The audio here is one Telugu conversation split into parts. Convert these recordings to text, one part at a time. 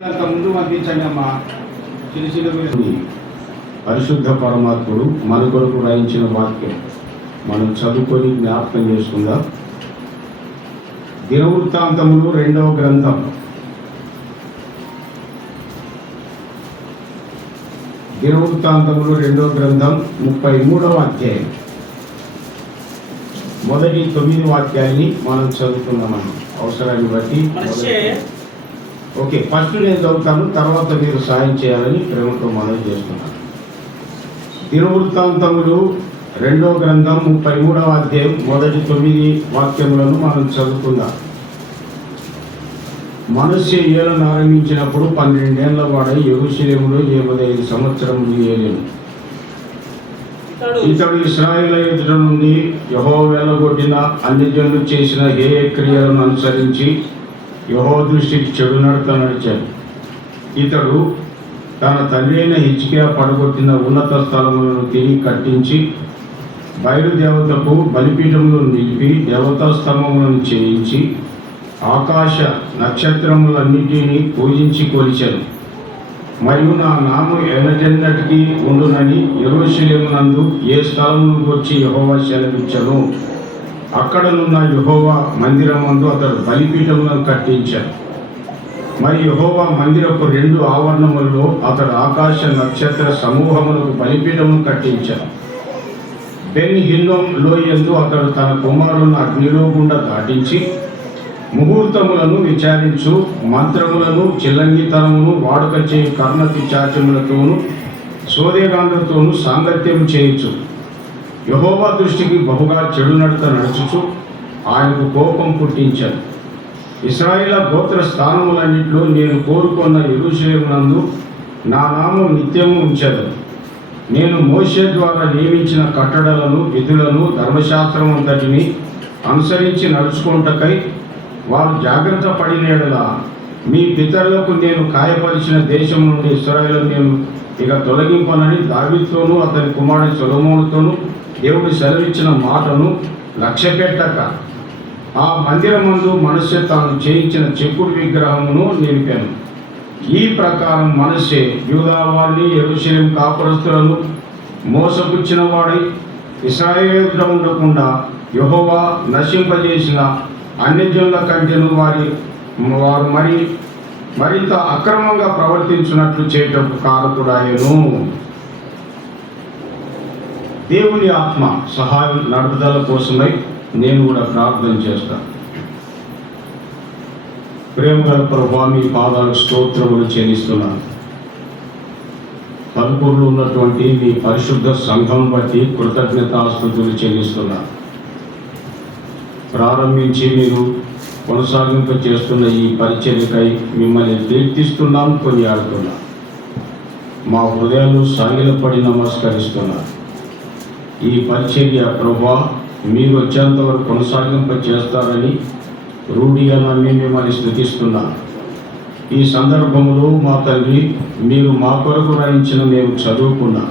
ముందు పంపించండి అమ్మా. చిన్న చిన్న పరిశుద్ధ పరమాత్ముడు మన కొరకు రాయించిన వాక్యం మనం చదువుకొని జ్ఞాపకం చేసుకుందాం. దినవృత్తాంతములు 2వ గ్రంథం. దినవృత్తాంతములు 2వ గ్రంథం 33వ అధ్యాయం మొదటి 9 వాక్యాన్ని మనం చదువుతున్నామని అవసరాన్ని బట్టి. ఓకే, ఫస్ట్ నేను చదువుతాను, తర్వాత మీరు సాయం చేయాలని ప్రేమతో మనవి చేస్తున్నాను. దినవృత్తాంతములు 2వ గ్రంథం 33వ అధ్యాయం మొదటి 9 వాక్యములను మనం చదువుకుందాం. మనష్షే ఏలను ఆరంభించినప్పుడు 12 ఏళ్ల వాడై యెరూషలేములో 85 సంవత్సరములు ఏలెను. ఇతడు ఇశ్రాయేలు ఎదుట నుండి యెహోవా వెళ్ళగొట్టిన అన్ని జనులు చేసిన హేయ క్రియలను అనుసరించి యెహోవా దృష్టికి చెడు నడత నడిచాడు. ఇతడు తన తండ్రి అయిన హిజ్కియా పడగొట్టిన ఉన్నత స్థలములను తిరిగి కట్టించి బయలుదేవతకు బలిపీఠములను నిలిపి దేవతా స్తంభములను చేయించి ఆకాశ నక్షత్రములన్నిటినీ పూజించి కొలిచాను. మరియు నా నామం ఎన్నటెన్నటికీ ఉండునని యెరూషలేమునందు ఏ స్థలమును వచ్చి యెహోవా సెలవిచ్చెను. అక్కడనున్న యెహోవా మందిరమందు అతడు బలిపీఠములను కట్టించాడు. మరి యెహోవా మందిరపు 2 ఆవరణములలో అతడు ఆకాశ నక్షత్ర సమూహములకు బలిపీఠమును కట్టించాడు. బెన్ హిన్నోం లోయందు అతడు తన కుమారులను అగ్నిలో గుండా దాటించి ముహూర్తములను విచారించు మంత్రములను చిల్లంగితనమును వాడుక చేయు కర్ణ పిశాచములతోనూ సోదేగాండ్రతోనూ సాంగత్యం చేయించు యెహోవా దృష్టికి బహుగా చెడు నడత నడుచుచు ఆయనకు కోపం పుట్టించాడు. ఇశ్రాయేలు గోత్ర స్థానములన్నింటిలో నేను కోరుకున్న యెరూషలేమునందు నా నామం నిత్యము ఉంచాను. నేను మోషే ద్వారా నియమించిన కట్టడలను విధులను ధర్మశాస్త్రం అంతటిని అనుసరించి నడుచుకుంటకై వారు జాగ్రత్త పడిన యెడల మీ పితరులకు నేను కాయపరిచిన దేశం నుండి ఇశ్రాయేలు నేను ఇక తొలగింపనని దావీదుతోనూ అతని కుమారుడు సొలొమోనుతోనూ దేవుడు సెలవిచ్చిన మాటను లక్ష్యపెట్టక ఆ మందిరమందు మనష్షే తాను చేయించిన చెక్కుడు విగ్రహమును నిలిపాను. ఈ ప్రకారం మనష్షే యూదా వారిని యెరూషలేము కాపురస్తులను మోసపుచ్చిన వాడై ఇశ్రాయేలు ఉండకుండా యెహోవా నశింపజేసిన అన్యజనుల కంటేను వారు మరింత అక్రమంగా ప్రవర్తించినట్లు చేయటకు కారకుడాయను. దేవుని ఆత్మ సహాయం నడుపుదల కోసమై నేను కూడా ప్రార్థన చేస్తాను. ప్రేమగల ప్రభువా, మీ పాదాలకు స్తోత్రములు చెల్లిస్తున్నాను. పలుకుర్లు ఉన్నటువంటి మీ పరిశుద్ధ సంఘం బట్టి కృతజ్ఞతాస్తుతులు చెల్లిస్తున్నాను. ప్రారంభించి మీరు కొనసాగింప చేస్తున్న ఈ పరిచర్యకై మిమ్మల్ని కీర్తిస్తున్నాం, కొనియాడుతున్నాం. మా హృదయాలు సాగిలపడి నమస్కరిస్తున్నాం. ఈ పరిచర్య ప్రభువా మీరు వచ్చేంత వరకు కొనసాగింప చేస్తారని రూఢిగా నమ్మి మిమ్మల్ని స్తుతిస్తున్నాం. ఈ సందర్భంలో మా తండ్రి, మీరు మా కొరకు రాయించిన మేము చదువుకున్నాం.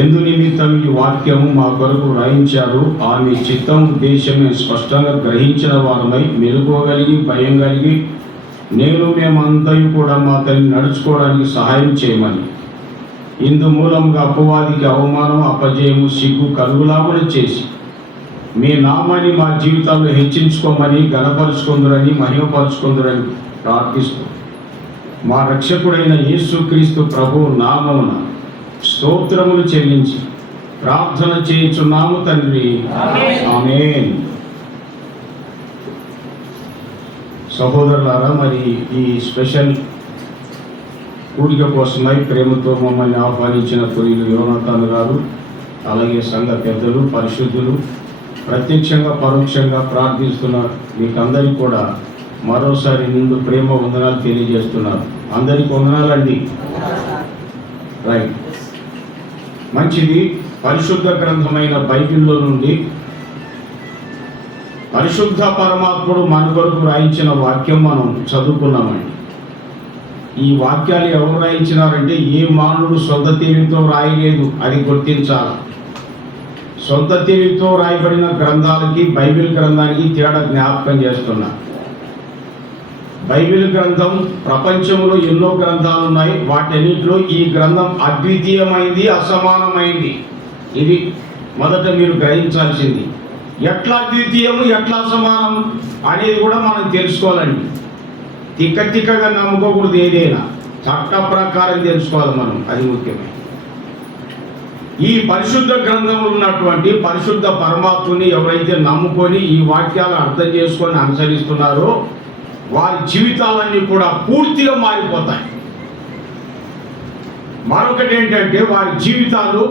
ఎందు నిమిత్తం ఈ వాక్యము మా కొరకు రాయించారు ఆ మీ చిత్తం ఉద్దేశమే స్పష్టంగా గ్రహించిన వారమై మెలుకోగలిగి భయం కలిగి మేమంతయు కూడా మా తల్లి నడుచుకోవడానికి సహాయం చేయమని, ఇందు మూలంగా అపవాదికి అవమానం అపజయము సిగ్గు కలుగులాగున చేసి మీ నామాన్ని మా జీవితంలో హెచ్చించుకోమని ఘనపరుచుకుందరని మహిమపరుచుకుందరని ప్రార్థిస్తూ మా రక్షకుడైన యేసుక్రీస్తు ప్రభువు నామమున స్తోత్రములు చెల్లించి ప్రార్థన చేయుచున్నాము తండ్రి, ఆమేన్. సహోదరులారా, మరి ఈ స్పెషల్ కూడిక కోసమై ప్రేమతో మమ్మల్ని ఆహ్వానించిన కొరియలు యోనాథాన్ గారు, అలాగే సంఘ పెద్దలు, పరిశుద్ధులు, ప్రత్యక్షంగా పరోక్షంగా ప్రార్థిస్తున్న మీకందరికీ కూడా మరోసారి నిండు ప్రేమ వందనాలు తెలియజేస్తున్నారు. అందరికీ వందనాలండి. రైట్, మంచిది. పరిశుద్ధ గ్రంథమైన బైబిల్లో నుండి పరిశుద్ధ పరమాత్ముడు మన కొరకు రాయించిన వాక్యం మనం చదువుకున్నామండి. ఈ వాక్యాలు ఎవరు రాయించినారంటే ఏ మానవుడు సొంత తెలివితో రాయలేదు, అది గుర్తించాలి. సొంత తెలివితో రాయబడిన గ్రంథాలకి బైబిల్ గ్రంథానికి తేడా జ్ఞాపకం చేస్తున్నా. బైబిల్ గ్రంథం ప్రపంచంలో ఎన్నో గ్రంథాలు ఉన్నాయి. వాటన్నిటిలో ఈ గ్రంథం అద్వితీయమైంది, అసమానమైంది. ఇది మొదట మీరు గ్రహించాల్సింది. ఎట్లా అద్వితీయము, ఎట్లా అసమానం అనేది కూడా మనం తెలుసుకోవాలండి. తిక్కగా నమ్ముకోకూడదు. ఏదైనా చట్ట ప్రకారం తెలుసుకోవాలి మనం, అది ముఖ్యమే. ఈ పరిశుద్ధ గ్రంథంలో ఉన్నటువంటి పరిశుద్ధ పరమాత్మని ఎవరైతే నమ్ముకొని ఈ వాక్యాలు అర్థం చేసుకొని అనుసరిస్తున్నారో వారి జీవితాలన్నీ కూడా పూర్తిగా మారిపోతాయి. మరొకటి ఏంటంటే వారి జీవితాలు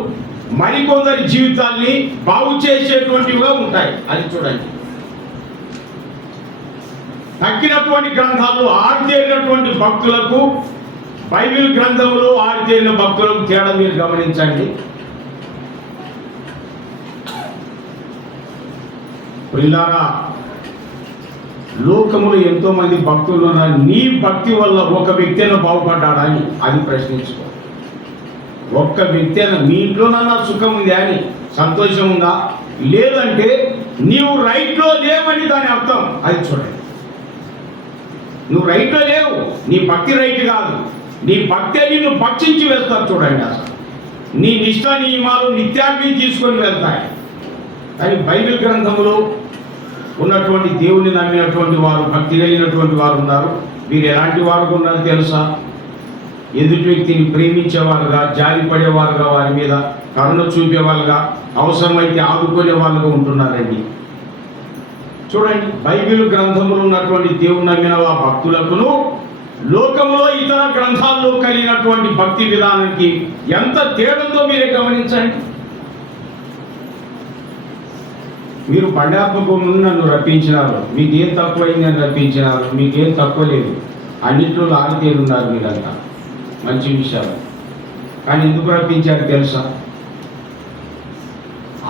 మరికొందరి జీవితాల్ని బాగు చేసేటువంటివిగా ఉంటాయి. అది చూడండి. తక్కినటువంటి గ్రంథాల్లో ఆరితేరినటువంటి భక్తులకు బైబిల్ గ్రంథంలో ఆరితేరిన భక్తులకు తేడా మీరు గమనించండి. ప్రియులారా, లోకములో ఎంతో మంది భక్తులు ఉన్నారు. నీ భక్తి వల్ల ఒక వ్యక్తి అయినా బాగుపడ్డాడా అని అది ప్రశ్నించుకో. ఒక్క వ్యక్తి అయినా మీ ఇంట్లోనన్నా సుఖం ఉంది అని సంతోషం ఉందా? లేదంటే నీవు రైట్లో లేవని దాని అర్థం. అది చూడండి. నువ్వు రైట్లో లేవు, నీ భక్తి రైట్ కాదు. నీ భక్తి నిన్ను భక్షించి వేస్తారు. చూడండి, అసలు నీ నిష్ట నియమాలు నిత్యాన్ని తీసుకొని వెళ్తాయి. కానీ బైబిల్ గ్రంథంలో ఉన్నటువంటి దేవుని నమ్మినటువంటి వారు, భక్తి కలిగినటువంటి వారు ఉన్నారు. వీరు ఎలాంటి వారు ఉన్నారు తెలుసా? ఎదుటి వ్యక్తిని ప్రేమించేవారుగా, జాలిపడేవారుగా, వారి మీద కరుణ చూపేవాళ్ళుగా, అవసరమైతే ఆదుకునే వాళ్ళుగా ఉంటున్నారండి. చూడండి, బైబిల్ గ్రంథంలో ఉన్నటువంటి దేవుని నమ్మిన ఆ భక్తులకును లోకంలో ఇతర గ్రంథాల్లో కలిగినటువంటి భక్తి విధానానికి ఎంత తేడందో మీరే గమనించండి. మీరు పండాత్మకు ముందు నన్ను రప్పించినారు, మీకేం తక్కువైంది అని రప్పించినారు. మీకేం తక్కువ లేదు, అన్నింటిలో ఆరితేరున్నారు మీరంతా. మంచి విషయాలు. కానీ ఎందుకు రప్పించారు తెలుసా?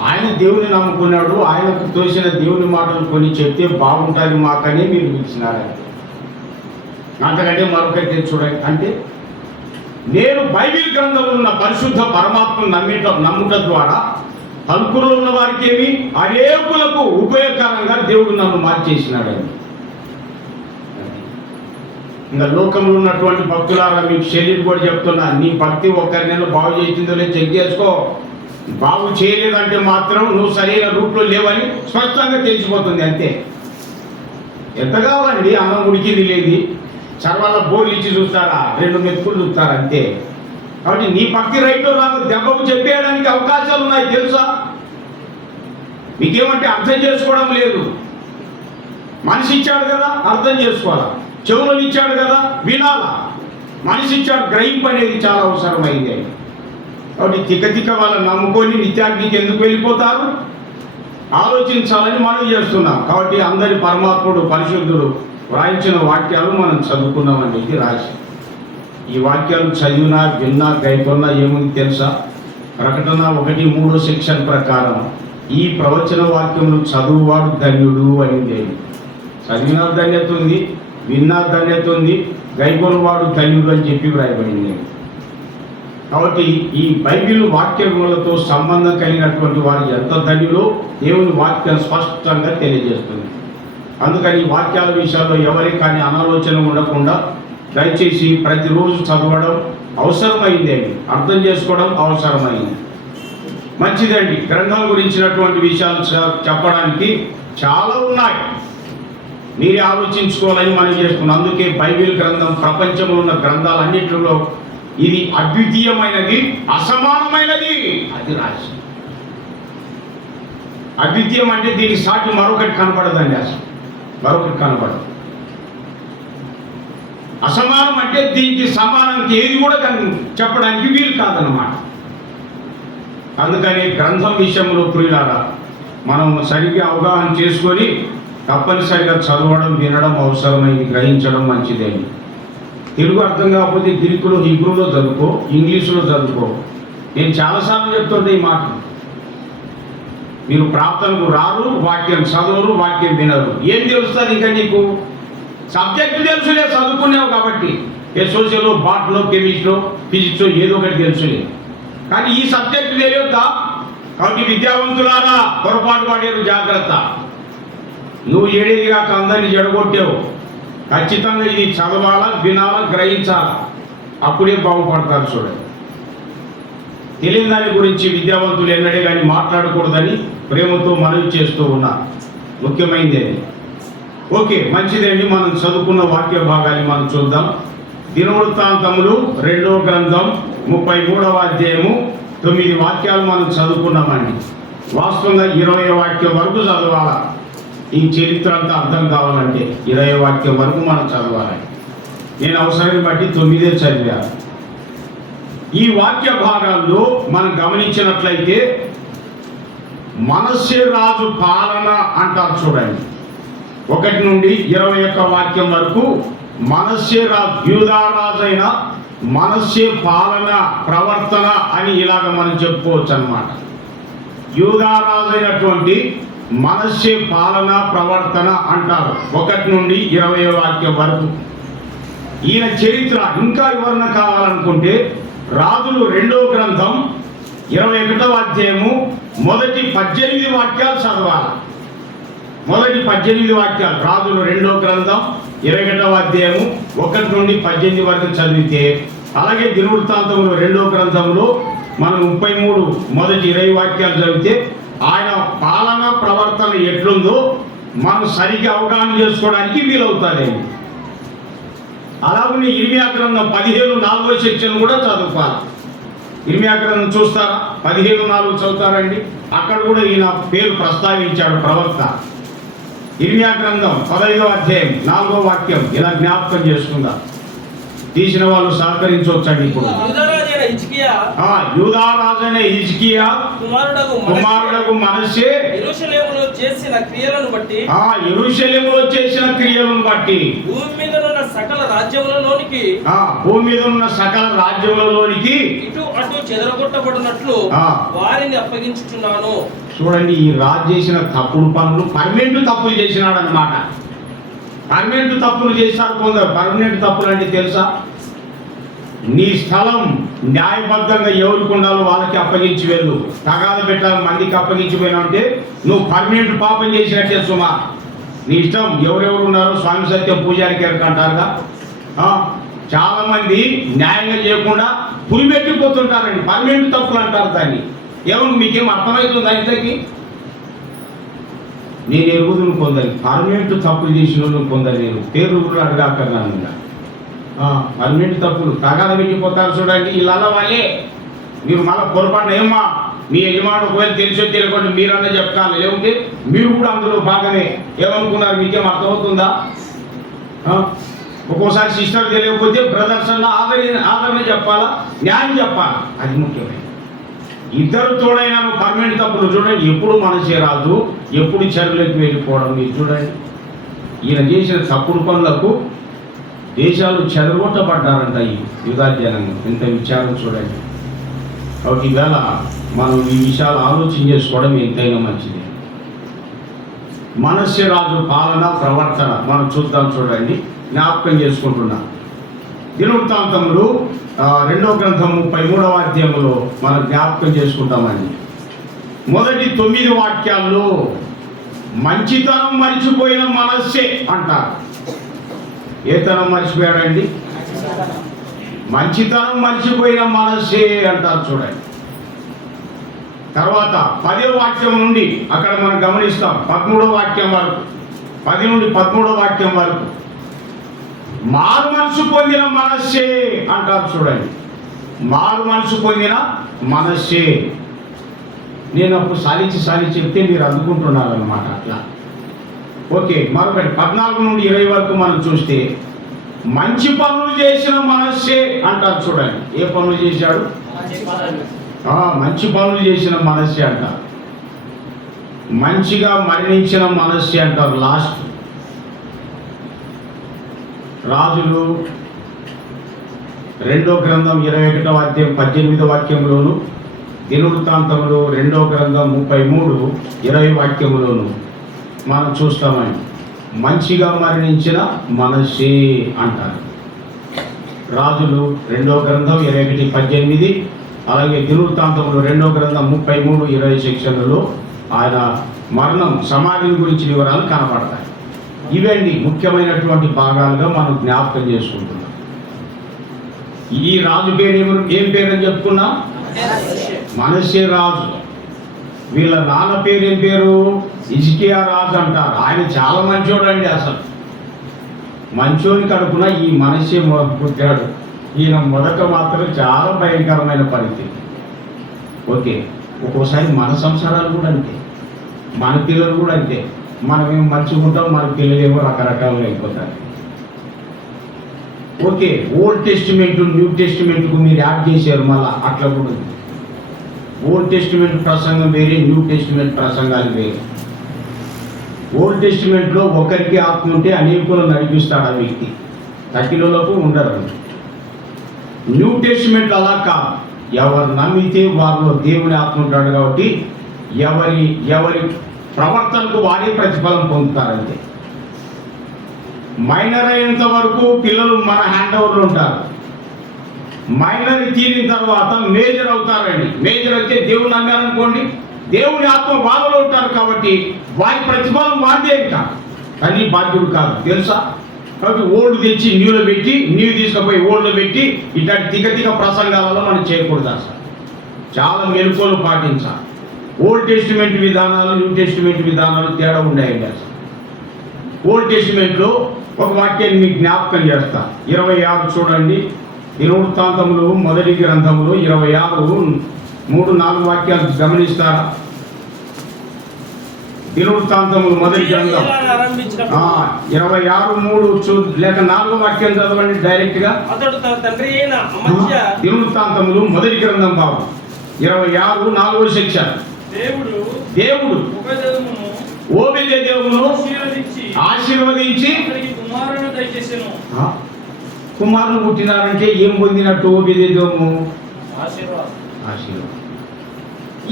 ఆయన దేవుని నమ్ముకున్నాడు. ఆయనకు తోసిన దేవుని మాటలు కొన్ని చెప్తే బాగుంటుంది మాకనే మీరు పిలిచినారు. అంతకంటే మరొకటి చూడండి. అంటే నేను బైబిల్ గ్రంథంలో ఉన్న పరిశుద్ధ పరమాత్మను నమ్ముట ద్వారా తలుపులో ఉన్న వారికి ఏమి అనేకులకు ఉపయోగకరంగా దేవుడు నన్ను మార్చేసినాడని. ఇంకా లోకంలో ఉన్నటువంటి భక్తులారా, మీకు శరీరం కూడా చెప్తున్నా, నీ భక్తి ఒక్కరినైనా బాగు చేసిందో లేదు చెక్ చేసుకో. బాగు చేయలేదంటే మాత్రం నువ్వు సరైన రూట్లో లేవని స్పష్టంగా తెలిసిపోతుంది. అంతే. ఎంత కావాలండి? అన్నం ఉడికింది లేదు, చర్వాల బోర్లు ఇచ్చి చూస్తారా, 2 మెతుకులు చూస్తారా, అంతే. కాబట్టి నీ భక్తి రైట్లో నాకు దెబ్బకు చెప్పేయడానికి అవకాశాలు ఉన్నాయి తెలుసా? మీకేమంటే అర్థం చేసుకోవడం లేదు. మనిషి ఇచ్చాడు కదా, అర్థం చేసుకోవాలా. చెవులను ఇచ్చాడు కదా, వినాలా. మనిషి ఇచ్చాడు, గ్రహింపు అనేది చాలా అవసరమైంది. కాబట్టి తిక్క వాళ్ళని నమ్ముకొని నిత్యాగ్నికి ఎందుకు వెళ్ళిపోతారు? ఆలోచించాలని మనం చేస్తున్నాం. కాబట్టి అందరి పరమాత్ముడు పరిశుద్ధుడు వ్రాయించిన వాక్యాలు మనం చదువుకున్నామండి. ఇది రాసి ఈ వాక్యాలు చదివినా, విన్నా, గైకొన్నా ఏముంది తెలుసా? ప్రకటన 1:3 సెక్షన్ ప్రకారం ఈ ప్రవచన వాక్యములు చదువువాడు ధన్యుడు అనింది. చదివినా ధన్యత ఉంది, విన్నా ధన్యత ఉంది, గైకొనవాడు ధన్యుడు అని చెప్పి వ్రాయబడింది. కాబట్టి ఈ బైబిల్ వాక్యములతో సంబంధం కలిగినటువంటి వారు ఎంత ధన్యులో దేవుని వాక్యం స్పష్టంగా తెలియజేస్తుంది. అందుకని ఈ వాక్యాల విషయాల్లో ఎవరికి కానీ అనాలోచన ఉండకుండా దయచేసి ప్రతిరోజు చదవడం అవసరమైంది, అర్థం చేసుకోవడం అవసరమైంది. మంచిదండి. గ్రంథం గురించినటువంటి విషయాలు చెప్పడానికి చాలా ఉన్నాయి, మీరే ఆలోచించుకోవాలని మనం చేసుకున్నాం. అందుకే బైబిల్ గ్రంథం ప్రపంచంలో ఉన్న గ్రంథాలన్నింటిలో ఇది అద్వితీయమైనది, అసమానమైనది. అది రాసి అద్వితీయం అంటే దీనికి సాటి మరొకటి కనపడదండి. అసలు మరొకటి కనపడదు. అసమానం అంటే దీనికి సమానానికి ఏది కూడా చెప్పడానికి వీలు కాదన్నమాట. అందుకని గ్రంథం విషయంలో ప్రియులారా మనం సరిగ్గా అవగాహన చేసుకొని తప్పనిసరిగా చదవడం, వినడం అవసరమైంది, గ్రహించడం మంచిదేమి. తెలుగు అర్థం కాకపోతే గ్రీకులో, హిబ్రూలో చదువుకో, ఇంగ్లీషులో చదువుకో. నేను చాలాసార్లు చెప్తుంటే ఈ మాట. మీరు ప్రార్థనకు రారు, వాక్యం చదవరు, వాక్యం వినరు, ఏం తెలుస్తుంది ఇంకా నీకు? సబ్జెక్టు తెలుసులే, చదువుకునేవు కాబట్టి. సోషల్లో, బాట్లో, కెమిస్ట్రీలో, ఫిజిక్స్లో ఏదో ఒకటి తెలుసులే. కానీ ఈ సబ్జెక్టు తెలియద్దా? కాబట్టి విద్యావంతులారా పొరపాటు పడేరు, జాగ్రత్త. నువ్వు ఏడేదిగా అందరినీ జడగొట్టావు. ఖచ్చితంగా ఇది చదవాలా, వినాలా, గ్రహించాలా, అప్పుడే బాగుపడతారు. చూడండి, తెలియని దాని గురించి విద్యావంతులు ఎన్నడే కానీ మాట్లాడకూడదని ప్రేమతో మనవి చేస్తూ ఉన్నారు. ముఖ్యమైనది అది. ఓకే, మంచిదండి. మనం చదువుకున్న వాక్య భాగాన్ని మనం చూద్దాం. దినవృత్తాంతములు 2వ గ్రంథం 33వ అధ్యాయము 9 వాక్యాలు మనం చదువుకున్నామండి. వాస్తవంగా 20వ వాక్యం వరకు చదవాలా. ఈ చరిత్ర అంతా అర్థం కావాలంటే 20వ వాక్యం వరకు మనం చదవాలి. నేను అవసరాన్ని బట్టి 9 చదివాను. ఈ వాక్య భాగాల్లో మనం గమనించినట్లయితే మనష్షే రాజు పాలన అంటారు. చూడండి, 1 నుండి 21 వాక్యం వరకు మనష్షే రాజు, యూదా రాజు అయిన మనష్షే పాలన, ప్రవర్తన అని ఇలాగ మనం చెప్పుకోవచ్చు అన్నమాట. యూదా రాజు అయినటువంటి మనష్షే పాలన, ప్రవర్తన అంటారు 1 నుండి 20వ వాక్యం వరకు. ఈయన చరిత్ర ఇంకా వివరణ కావాలనుకుంటే రాజులు 2వ గ్రంథం 21వ అధ్యాయము మొదటి 18 వాక్యాలు చదవాలి. మొదటి 18 వాక్యాలు రాజులు 2వ గ్రంథం 21వ అధ్యాయము 1 నుండి 18 వరకు చదివితే, అలాగే దినవృత్తాంతములు 2వ గ్రంథంలో మనం 33 మొదటి 20 వాక్యాలు చదివితే ఆయన పాలన, ప్రవర్తన ఎట్లుందో మనం సరిగ్గా అవగాహన చేసుకోవడానికి వీలవుతుంది. అలాగే ఇర్మియా గ్రంథం 15:4వ సెక్షన్ కూడా చదువుకోవాలి. ఇర్మియా గ్రంథం చూస్తారా? 15:4 చదువుతారండి. అక్కడ కూడా ఈయన పేరు ప్రస్తావించాడు, ప్రవక్త. ఇర్మియా గ్రంథం 15వ అధ్యాయం 4వ వాక్యం ఇలా జ్ఞాపకం చేసుకుందా. తీసిన వాళ్ళు సహకరించవచ్చండి. ఇప్పుడు యూదా రాజైన హిజ్కియా కుమారుడగు మనష్షే యెరూషలేములో చేసిన క్రియలను బట్టి భూమి మీద ఉన్న సకల రాజ్యములలోనికి ఇటు అటు చెదరగొట్టబడినట్లు వారిని అప్పగించుచున్నాను. చూడండి, ఈ రాజు చేసిన తప్పుడు పనులు పర్మనెంట్ తప్పులు చేసినాడు అన్నమాట. పర్మనెంట్ తప్పులు చేశారు కొందరు. పర్మనెంట్ తప్పులు అంటే తెలుసా? నీ స్థలం న్యాయబద్ధంగా ఎవరికి ఉండాలో వాళ్ళకి అప్పగించి వెళ్ళు. తగాద పెట్టాలి మందికి అప్పగించిపోయినా అంటే నువ్వు పర్మనెంట్ పాపం చేసినట్టే సుమా. నీ ఇష్టం. ఎవరెవరు ఉన్నారో స్వామి సత్యం పూజారికి అంటారుగా. చాలా మంది న్యాయంగా చేయకుండా పులిపెట్టిపోతుంటారండి. పర్మనెంట్ తప్పులు అంటారు దాన్ని. ఏమన్నా మీకేం అర్థమవుతుంది? ఇంతకి నేను ఎరుగుదును కొందరు పర్మనెంట్ తప్పులు చేసిన వాళ్ళు కొందరు. నేను పేరు కూడా అడగాకన్నాను. పర్మనెంట్ తప్పులు తగాద పెట్టిపోతారు. చూడండి, ఇలా వాళ్ళే. మీరు మళ్ళీ పొరపాటున ఏమ్మా మీ యజమానుడు ఒకవేళ తెలిసో తెలియకుండా మీరన్నా చెప్తాను, లేకుంటే మీరు కూడా అందులో భాగమే. ఏమనుకున్నారు? మీకేం అర్థమవుతుందా? ఒక్కోసారి సిస్టర్ తెలియకపోతే బ్రదర్స్ అన్న ఆదరణ చెప్పాలా, న్యాయం చెప్పాలా, అది ముఖ్యమైన. ఇద్దరు తోడైనా పర్మనెంట్ తప్పులు చూడండి. ఎప్పుడు మనసే రాదు, ఎప్పుడు చెరువులోకి వెళ్ళిపోవడం. మీరు చూడండి, ఈయన చేసిన తప్పుడు పనులకు దేశాలు చెదరగొట్టబడ్డారంట ఈ యూదా జనాంగం. ఇంత విచారం చూడండి. కాబట్టి ఈవేళ మనం ఈ విషయాలు ఆలోచన చేసుకోవడం ఎంతైనా మంచిది. మనష్షే రాజు పాలన, ప్రవర్తన మనం చూద్దాం. చూడండి, జ్ఞాపకం చేసుకుంటున్నా. దినవృత్తాంతములు 2వ గ్రంథం 33వ అధ్యాయంలో మనం జ్ఞాపకం చేసుకుంటామండి. మొదటి 9 వాక్యాల్లో మంచితనం మరిచిపోయిన మనష్షే అంటారు. ఏ తనం మర్చిపోయాడండి? మంచితనం మర్చిపోయిన మనష్షే అంటారు. చూడండి, తర్వాత 10వ వాక్యం నుండి అక్కడ మనం గమనిస్తాం 13వ వాక్యం వరకు, 10 నుండి 13వ వాక్యం వరకు మారు మనసు పొందిన మనష్షే అంటారు. చూడండి, మారు మనసు పొందిన మనష్షే. నేను అప్పుడు సాలించి చెప్తే మీరు అందుకుంటున్నారు అన్నమాట. అట్లా ఓకే. మరొకటి 14 నుండి 20 వరకు మనం చూస్తే మంచి పనులు చేసిన మనష్షే అంటారు. చూడండి, ఏ పనులు చేశాడు? మంచి పనులు చేసిన మనష్షే అంటారు. మంచిగా మరణించిన మనష్షే అంటారు. లాస్ట్ రాజులు 2వ గ్రంథం 21వ అధ్యాయం 18వ వాక్యంలోను, దినవృత్తాంతములు 2వ గ్రంథం 33:20 వాక్యములోను మనం చూస్తామని మంచిగా మరణించిన మనష్షే అంటారు. రాజులు 2వ గ్రంథం 21:18, అలాగే దినవృత్తాంతములు 2వ గ్రంథం 33:20 సెక్షన్లలో ఆయన మరణం, సమాధి గురించి వివరాలు కనపడతాయి. ఇవండి ముఖ్యమైనటువంటి భాగాలుగా మనం జ్ఞాపకం చేసుకుంటున్నాం. ఈ రాజు పేరు ఏం పేరు అని చెప్పుకున్నాం? మనష్షే రాజు. వీళ్ళ నాన్న పేరు ఏం పేరు? హిజ్కియా రాజు అంటారు. ఆయన చాలా మంచోడండి. అసలు మంచోని కడుపున ఈ మనష్షే పుట్టాడు. ఈయన మొదట మాత్రం చాలా భయంకరమైన పరిస్థితి. ఓకే, ఒక్కోసారి మన సంసారాలు కూడా అంతే, మన పిల్లలు కూడా అంతే. మనమేం మంచిగా ఉంటాం, మన పిల్లలేమో రకరకాలుగా అయిపోతారు. ఓకే, ఓల్డ్ టెస్టిమెంట్ న్యూ టెస్టిమెంట్కు మీరు యాడ్ చేశారు, మళ్ళా అట్లా కూడా ఉంది. ఓల్డ్ టెస్టిమెంట్ ప్రసంగం వేరే, న్యూ టెస్టిమెంట్ ప్రసంగాలు వేరే. ఓల్డ్ టెస్టిమెంట్లో ఒకరికి ఆత్మ ఉంటే అనేకులు నడిపిస్తాడు ఆ వ్యక్తి, తట్టిలోపు ఉండరు. న్యూ టెస్టిమెంట్ అలా కాదు, ఎవరు నమ్మితే వారిలో దేవుని ఆత్మ ఉంటాడు కాబట్టి ఎవరి ప్రవర్తనకు వారే ప్రతిఫలం పొందుతారంతే. మైనర్ అయినంత వరకు పిల్లలు మన హ్యాండ్ ఓవర్లో ఉంటారు. మైనర్ తీరిన తర్వాత మేజర్ అవుతారండి. మేజర్ అయితే దేవుని నమ్మారనుకోండి, దేవుని ఆత్మ వాళ్ళలో ఉంటారు కాబట్టి వారి ప్రతిఫలం వారిదే కాదు, కానీ బాధ్యుడు కాదు, తెలుసా? కాబట్టి ఓల్డ్ తెచ్చి న్యూలో పెట్టి, న్యూ తీసుకుపోయి ఓల్డ్లో పెట్టి ఇట్లాంటి తిగతిక ప్రసంగాలలో మనం చేయకూడదు. అసలు చాలా మెలకువలు పాటించాలి. ఓల్డ్ టెస్టిమెంట్ విధానాలు, న్యూ టెస్టిమెంట్ విధానాలు తేడా ఉన్నాయండి. అసలు ఓల్డ్ టెస్టిమెంట్లో ఒక వాక్యాన్ని మీకు జ్ఞాపకం చేస్తా. 26 చూడండి, దినవృత్తాంతములు మొదటి గ్రంథములు 26 3-4 వాక్యాలు గమనిస్తారా? దినవృత్తాంతములు మొదటి గ్రంథం 26:3 లేక 4వ వాక్యం చదవండి డైరెక్ట్ గా. దినవృత్తాంతములు మొదటి గ్రంథం బాబు 26:4వ సెక్షన్. దేవుడు ఓబేదెదోమును ఆశీర్వదించి కుమారుని పుట్టినారంటే ఏం పొందినట్టు? ఓబేదెదోము ఆశీర్వాదం.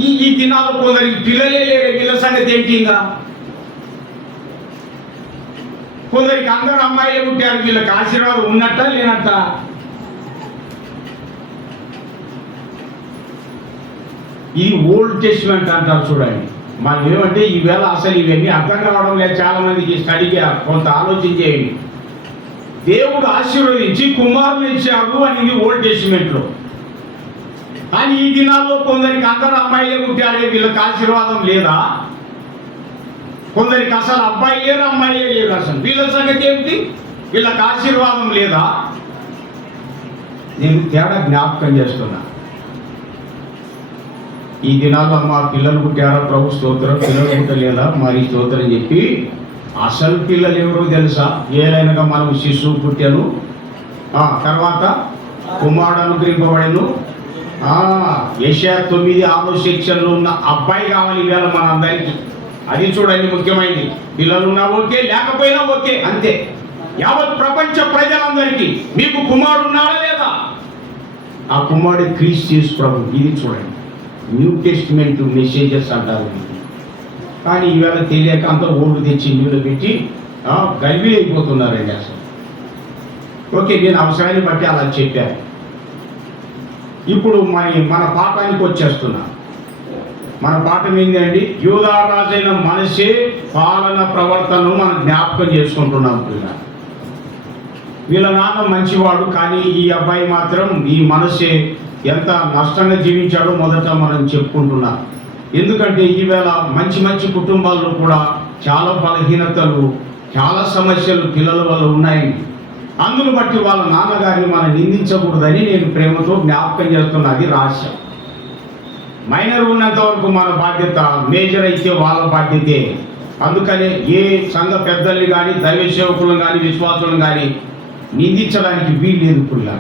ఈ దినాలు కొందరికి పిల్లలే లేరు. వీళ్ళ సంగతి ఏంటి? ఇంకా కొందరికి అందరు అమ్మాయిలే పుట్టారు, వీళ్ళకి ఆశీర్వాదం ఉన్నట్ట లేనట్ట? ఈ ఓల్డ్ టెస్టిమెంట్ అంటారు చూడండి. మనం ఏమంటే ఈవేళ అసలు ఇవన్నీ అర్థం కావడం లేదు చాలా మందికి. స్టడీగా కొంత ఆలోచించేయండి. దేవుడు ఆశీర్వదించి కుమారులు ఇచ్చాడు అనేది ఓల్డ్ టెస్టిమెంట్లో. కానీ ఈ దినాల్లో కొందరికి అందరు అమ్మాయిలే పుట్టారే, వీళ్ళకి ఆశీర్వాదం లేదా? కొందరికి అసలు అబ్బాయి లేరు, అమ్మాయిలే లేరు. అసలు వీళ్ళ సంగతి ఏమిటి? వీళ్ళకి ఆశీర్వాదం లేదా? నేను తేడా జ్ఞాపకం చేస్తున్నా. ఈ దినాల్లో మా పిల్లలు పుట్టారా, ప్రభు స్తోత్రం, పిల్లలు పుట్టలేదా మరి స్తోత్రం చెప్పి అసలు పిల్లలు ఎవరో తెలుసా? ఏలైనగా మనం శిశువు పుట్టాను, తర్వాత కుమారుడు అనుగ్రహింపబడను. యెషయా 9:6 సెక్షన్లో ఉన్న అబ్బాయి కావాలి ఈవేళ మనందరికీ. అది చూడండి ముఖ్యమైనది. పిల్లలు ఉన్నా ఓకే, లేకపోయినా ఓకే, అంతే. యావత్ ప్రపంచ ప్రజలందరికీ మీకు కుమారుడు ఉన్నాడా లేదా? ఆ కుమారుడు క్రీస్తు ప్రభు. ఇది చూడండి, న్యూ టెస్టిమెంట్ మెసేజెస్ అంటారు. కానీ ఈవేళ తెలియక అంత ఓల్డ్ తెచ్చి న్యూలో పెట్టి గల్వీ అయిపోతున్నారండి అసలు. ఓకే, నేను అవసరాన్ని బట్టి అలా చెప్పాను. ఇప్పుడు మన పాఠానికి వచ్చేస్తున్నా. మన పాఠం ఏంటండి? యూదారాజైన మనష్షే పాలన ప్రవర్తనను మనం జ్ఞాపకం చేసుకుంటున్నాం. వీళ్ళ నాన్న మంచివాడు, కానీ ఈ అబ్బాయి మాత్రం, ఈ మనష్షే ఎంత నష్టంగా జీవించాడో మొదట మనం చెప్పుకుంటున్నాం. ఎందుకంటే ఈవేళ మంచి మంచి కుటుంబాల్లో కూడా చాలా బలహీనతలు, చాలా సమస్యలు పిల్లల వల్ల ఉన్నాయండి. అందును బట్టి వాళ్ళ నాన్నగారిని మనం నిందించకూడదని నేను ప్రేమతో జ్ఞాపకం చేస్తున్నా. అది రహస్యం. మైనర్ ఉన్నంత వరకు మన బాధ్యత, మేజర్ అయితే వాళ్ళ బాధ్యతే. అందుకనే ఏ సంఘ పెద్దల్ని కానీ, దైవ సేవకులను కానీ, విశ్వాసులను కానీ నిందించడానికి వీల్లేదు. పుల్లా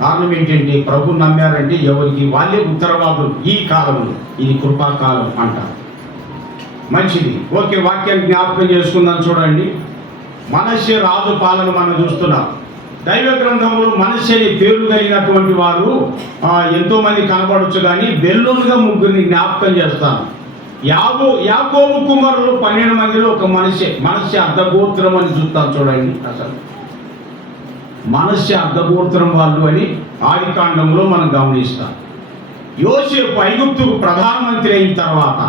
కారణం ఏంటంటే ప్రభు నమ్మారంటే ఎవరికి వాళ్ళే ఉత్తరవాదులు. ఈ కాలంలో ఇది కృపాకాలం అంటారు. మంచిది. ఓకే, వాక్యాన్ని జ్ఞాపకం చేసుకుందాం. చూడండి, మనష్షే రాజు పాలన మనం చూస్తున్నాం. దైవ గ్రంథంలో మనష్షే పేరు కలిగినటువంటి వారు ఎంతోమంది కనబడవచ్చు, కానీ బెల్లోనుగా ముగ్గురిని జ్ఞాపకం చేస్తాను. యాకోబు కుమారులు 12 మందిలో ఒక మనష్షే అర్ధగోత్రం అని చూస్తాం. చూడండి, అసలు మనష్షే అర్ధగోత్రం వాళ్ళు అని ఆదికాండంలో మనం గమనిస్తాం. యోసేపు ఐగుప్తుకు ప్రధానమంత్రి అయిన తర్వాత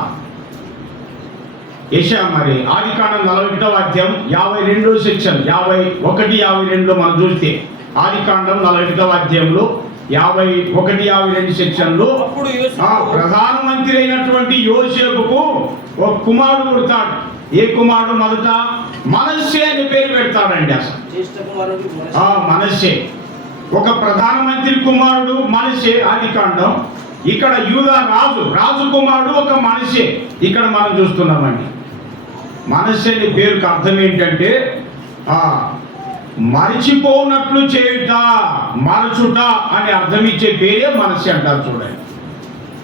మరి ఆదికాండం 41వ అధ్యాయం 52వ సెక్షన్ 51-52లో మనం చూస్తే ఆదికాండం 41వ అధ్యాయంలో 51-52 సెక్షన్లో అప్పుడు యోసేపు ప్రధానమంత్రి అయినటువంటి యోసేపుకు ఒక కుమారుడు పుడతాడు. ఏ కుమారుడు? మొదట మనష్షే అని పేరు పెడతాడండి. అసలు జ్యేష్ఠ కుమారుడు మనష్షే ఒక ప్రధానమంత్రి కుమారుడు మనష్షే ఆదికాండం. ఇక్కడ యూదా రాజు కుమారుడు ఒక మనష్షే ఇక్కడ మనం చూస్తున్నామండి. మనష్షే అనే పేరుకి అర్థం ఏంటంటే మరిచిపోనట్లు చేయుట, మరచుట అని అర్థం ఇచ్చే పేరే మనష్షే అంటారు చూడండి.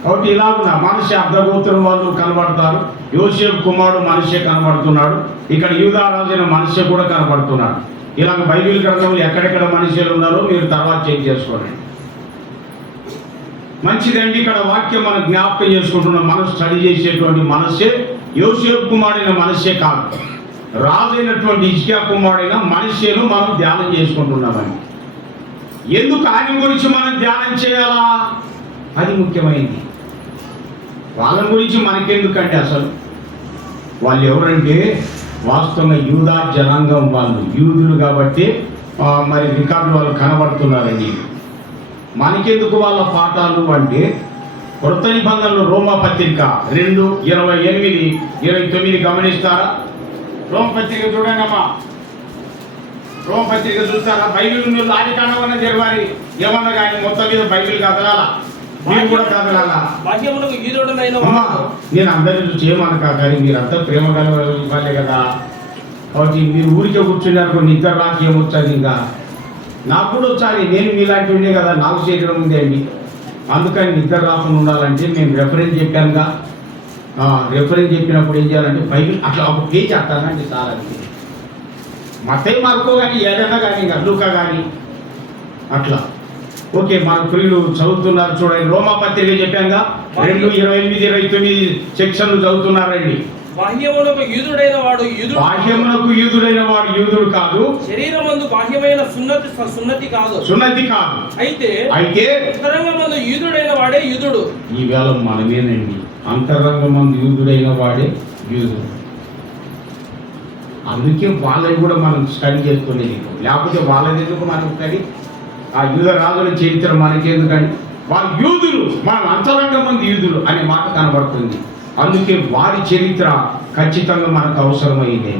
కాబట్టి ఇలాగున మనష్షే అర్ధగోత్రం వాళ్ళు కనబడతారు. యోసేపు కుమారుడు మనష్షే కనబడుతున్నాడు. ఇక్కడ యూదా రాజైన మనష్షే కూడా కనబడుతున్నాడు. ఇలాగ బైబిల్ గ్రంథంలో ఎక్కడెక్కడ మనష్షేలు ఉన్నారో మీరు తర్వాత చెక్ చేసుకోండి. మంచిదండి. ఇక్కడ వాక్యం మనం జ్ఞాపకం చేసుకుంటున్నాం. మనం స్టడీ చేసేటువంటి మనష్షే యోసేపు కుమారుడైన మనష్షే కాదు, రాజైనటువంటి హిజ్కియా కుమారుడైన మనష్షేను మనం ధ్యానం చేసుకుంటున్నామని. ఎందుకు ఆయన గురించి మనం ధ్యానం చేయాలా? అది ముఖ్యమైనది. వాళ్ళ గురించి మనకెందుకంటే అసలు వాళ్ళు ఎవరంటే వాస్తవంగా యూదా జనాంగం వాళ్ళు, యూదులు కాబట్టి మరి రికార్డు వాళ్ళు కనబడుతున్నారండి. మనకెందుకు వాళ్ళ పాఠాలు అంటే కొత్త నిబంధనలు రోమా పత్రిక 2:28-29 గమనిస్తారా? రోమ పత్రిక చూడండి అమ్మా. రోమ పత్రిక చూస్తారా? బైబిల్ మీరు ఆదికాండం అన్న తెరవాలి ఏమన్నా కానీ మొత్తం మీద బైబిల్ కదలాలా, మీరు కూడా కదలాలా. బాహ్యమునకు యూదుడైన నేను అందరినీ చేయమనకా, కానీ మీరంతా ప్రేమ కలవాలే కదా. కాబట్టి మీరు ఊరికే కూర్చున్నారు, నిద్ర రాకి ఏమొచ్చాది. ఇంకా నాకు కూడా వచ్చాలి, నేను మీలాంటి ఉండే కదా, నాకు చేయడం ఉంది అండి. అందుకని నిద్ర రాకుండా ఉండాలంటే నేను రెఫరెన్స్ చెప్పానుగా. రెఫరెన్స్ చెప్పినప్పుడు ఏం చేయాలంటే బైబిల్ అట్లా ఒక పేజ్ అట్టానండి చాలా. మత్తయి మార్కో కానీ ఏదైనా కానీ ఇంకా లూకా కానీ అట్లా. ఓకే, మన ప్రియులు చదువుతున్నారు చూడండి. రోమా పత్రిక చెప్పాంగా 2:28-29 సెక్షన్లు చదువుతున్నారండి. బాహ్యమునకు యూదుడైన వాడు యూదుడు, బాహ్యమునకు యూదుడైన వాడు యూదుడు కాదు, శరీరమందు బాహ్యమైన సున్నతి కాదు, అయితే అంతరంగమందు యూదుడైన వాడే యూదుడు. ఈవేళ మనమేనండి అంతరంగమందు యూదుడైన వాడే యూదుడు. అందుకే వాళ్ళని కూడా మనం స్టడీ చేసుకునేది, లేకపోతే వాళ్ళది ఎందుకు మనకు స్టడీ? ఆ యూద రాజుల చరిత్ర మనకెందుకండి? వాళ్ళు యూదులు, మనం అంతరంగమందు యూదులు అనే మాట కనబడుతుంది. అందుకే వారి చరిత్ర ఖచ్చితంగా మనకు అవసరమైంది.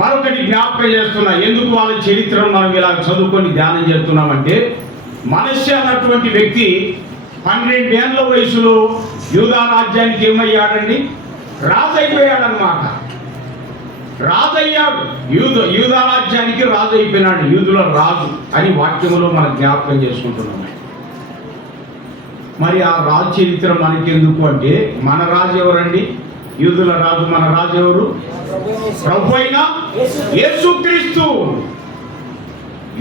మరొకటి జ్ఞాపకం చేస్తున్నా, ఎందుకు వాళ్ళ చరిత్రను మనం ఇలా చదువుకొని ధ్యానం చేస్తున్నామంటే మనష్షే అన్నటువంటి వ్యక్తి 12 ఏళ్ల వయసులో యూదా రాజ్యానికి ఏమయ్యాడండి? రాజు అయిపోయాడనమాట. రాజయ్యాడు, యూదా రాజ్యానికి రాజు అయిపోయినాడు. యూదుల రాజు అని వాక్యములో మనం జ్ఞాపకం చేసుకుంటున్నాం. మరి ఆ రాజు చరిత్ర మనకెందుకు అంటే మన రాజు ఎవరండి? యూదుల రాజు. మన రాజు ఎవరు? ప్రభు అయిన యేసుక్రీస్తు.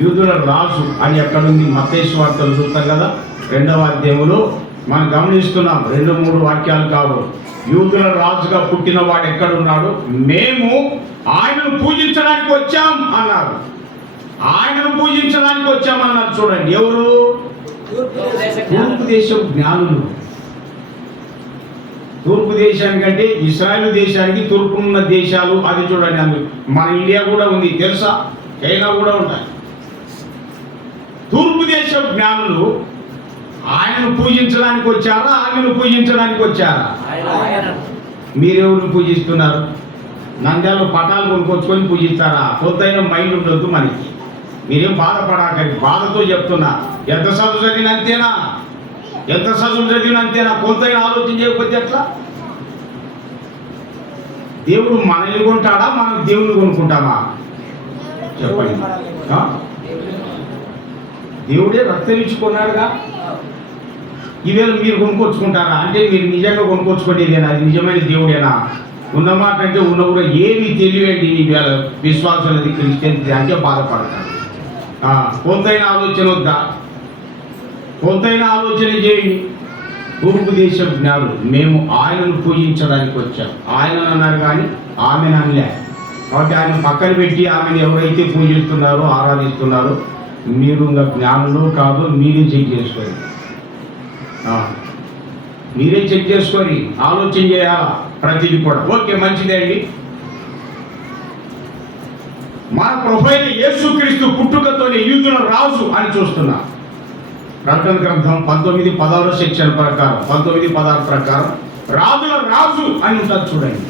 యూదుల రాజు అని ఎక్కడుంది? మత్తయి సువార్తలు చూస్తాం కదా, 2వ అధ్యాయంలో మనం గమనిస్తున్నాం. 2-3 వాక్యాలు కావు. యూదుల రాజుగా పుట్టిన వాడు ఎక్కడున్నాడు? మేము ఆయనను పూజించడానికి వచ్చాం అన్నారు. ఆయనను పూజించడానికి వచ్చామన్నారు. చూడండి, ఎవరు? తూర్పు దేశం జ్ఞానులు. తూర్పు దేశానికంటే ఇశ్రాయేలు దేశానికి తూర్పున్న దేశాలు అది చూడండి. అందులో మన ఇండియా కూడా ఉంది తెలుసా, చైనా కూడా ఉంటాయి. తూర్పు దేశం జ్ఞానులు ఆయనను పూజించడానికి వచ్చారా, ఆయనను పూజించడానికి వచ్చారా? మీరెవరు పూజిస్తున్నారు? నంద్యాలలో పటాలు కొనుక్కొచ్చుకొని పూజిస్తారా? కొంతైనా మైండ్ ఉండొద్దు మనకి. మీరేం బాధపడాకని, బాధతో చెప్తున్నా. ఎంత చదువు చదివినంతేనా? ఎంత చదువు చదివినంతేనా? కొంతైనా ఆలోచన చేయకపోతే ఎట్లా? దేవుడు మనల్ని కొంటాడా, మనం దేవుని కొనుక్కుంటామా? చెప్పండి. దేవుడే రక్తం ఇచ్చుకున్నాడుగా. ఈవేళ మీరు కొనుక్కొచ్చుకుంటారా? అంటే మీరు నిజంగా కొనుక్కొచ్చుకునేదేనా? అది నిజమైన దేవుడేనా? ఉన్నమాట అంటే ఉన్న కూడా ఏమి తెలియండి. ఈవేళ విశ్వాసాలది క్రిస్టియన్ది అంటే బాధపడతారు. కొంతైనా ఆలోచన వద్దా? కొంతైనా ఆలోచన చేయండి. తూర్పు దేశం జ్ఞానులు మేము ఆయనను పూజించడానికి వచ్చాం. ఆయన అన్నారు కానీ ఆమెను అనలే. కాబట్టి ఆయన పక్కన పెట్టి ఆమెను ఎవరైతే పూజిస్తున్నారో ఆరాధిస్తున్నారో మీరు ఇంకా జ్ఞానులు కాదు, మీరే చెక్ చేసుకోండి. మీరే చెక్ చేసుకొని ఆలోచన చేయాలా ప్రతిదీ కూడా. ఓకే, మంచిదే అండి. మన ప్రభువైన యేసుక్రీస్తు పుట్టుకతోనే యూదుల రాజు అని చూస్తున్నాం. ప్రకటన గ్రంథం 19:16 సెక్షన్ ప్రకారం, 19:16 ప్రకారం రాజుల రాజు అని ఉంటుంది చూడండి.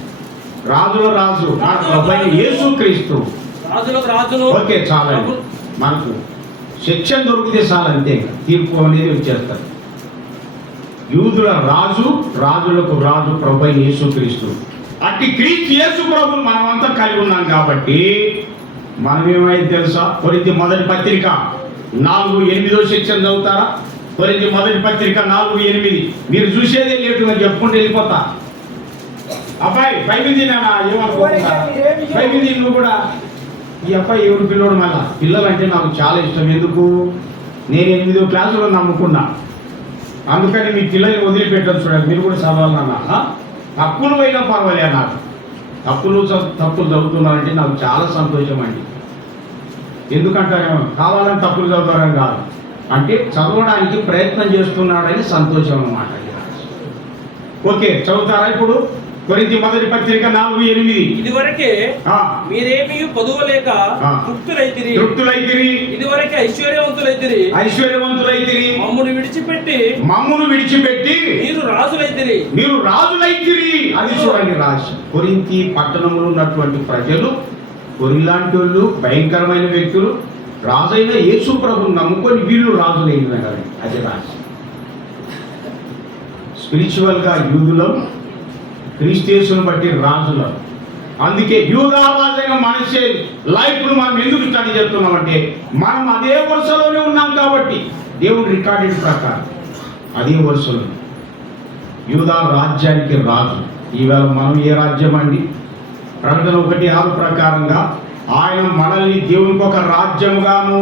రాజుల రాజు మన ప్రభువైన యేసుక్రీస్తు. రాజులకు రాజును. ఓకే, చాలండి. మనకు సెక్షన్ దొరికితే చాలు, అంతే. తీర్పు అనేది వచ్చేస్తారు. యూదుల రాజు, రాజులకు రాజు ప్రభువైన యేసుక్రీస్తు. అట్టి క్రీస్తు యేసు ప్రభువును మనమంతా కలిగి ఉన్నాం కాబట్టి మనం ఏమైంది తెలుసా? కొరింథీ మొదటి పత్రిక 4:8 సెక్షన్ చదువుతారా? కొరింథీ మొదటి పత్రిక 4:8. మీరు చూసేదే లేటుగా చెప్పుకుంటూ వెళ్ళిపోతా. అబ్బాయి బైబిల్ తిన్నానా? ఏమనుకుంటా బైబిల్ తిని నువ్వు కూడా. ఈ అబ్బాయి ఎవరు పిల్లోడు? మళ్ళా పిల్లలంటే నాకు చాలా ఇష్టం. ఎందుకు? నేను 8వ క్లాసులో నమ్ముకున్నా, అందుకని మీ పిల్లల్ని వదిలిపెట్టదు. చూడండి, మీరు కూడా చదవాలన్నా. తప్పులు అయినా పర్వాలే, నాకు తప్పులు చదువుతున్నారంటే నాకు చాలా సంతోషం అండి. ఎందుకంటారేమో కావాలని తప్పులు చదువుతారని కాదు, అంటే చదవడానికి ప్రయత్నం చేస్తున్నాడని సంతోషం అన్నమాట. ఓకే, చదువుతారా ఇప్పుడు? కొరింథీ మొదటి పత్రిక 4:8. ఇదివరకే మీరేమీ పొదువలేక తృప్తులైతిరి. ఇదివరకే ఐశ్వర్యవంతులైతిరి. మమ్మును విడిచిపెట్టి మీరు రాజులైతిరి. అది చూడండి రాశి. కొరింథీ పట్టణంలో ఉన్నటువంటి ప్రజలు కొరిలాంటి వాళ్ళు, భయంకరమైన వ్యక్తులు, రాజైన యేసు ప్రభువును నమ్ముకొని వీళ్ళు రాజులైన కదా. అది రాశి. స్పిరిచువల్ గా యూదులం, క్రీస్తును బట్టి రాజులం. అందుకే యూదా రాజైన మనిషి లైఫ్ ను మనం ఎందుకు స్టడీ చేస్తున్నామంటే మనం అదే వరుసలోనే ఉన్నాం కాబట్టి. దేవుడి రికార్డెడ్ ప్రకారం అదే వరుసలో యూదా రాజ్యానికి రాజు. ఈవేళ మనం ఏ రాజ్యం అండి? ప్రకటన 1:6 ప్రకారంగా ఆయన మనల్ని దేవునికి ఒక రాజ్యముగాను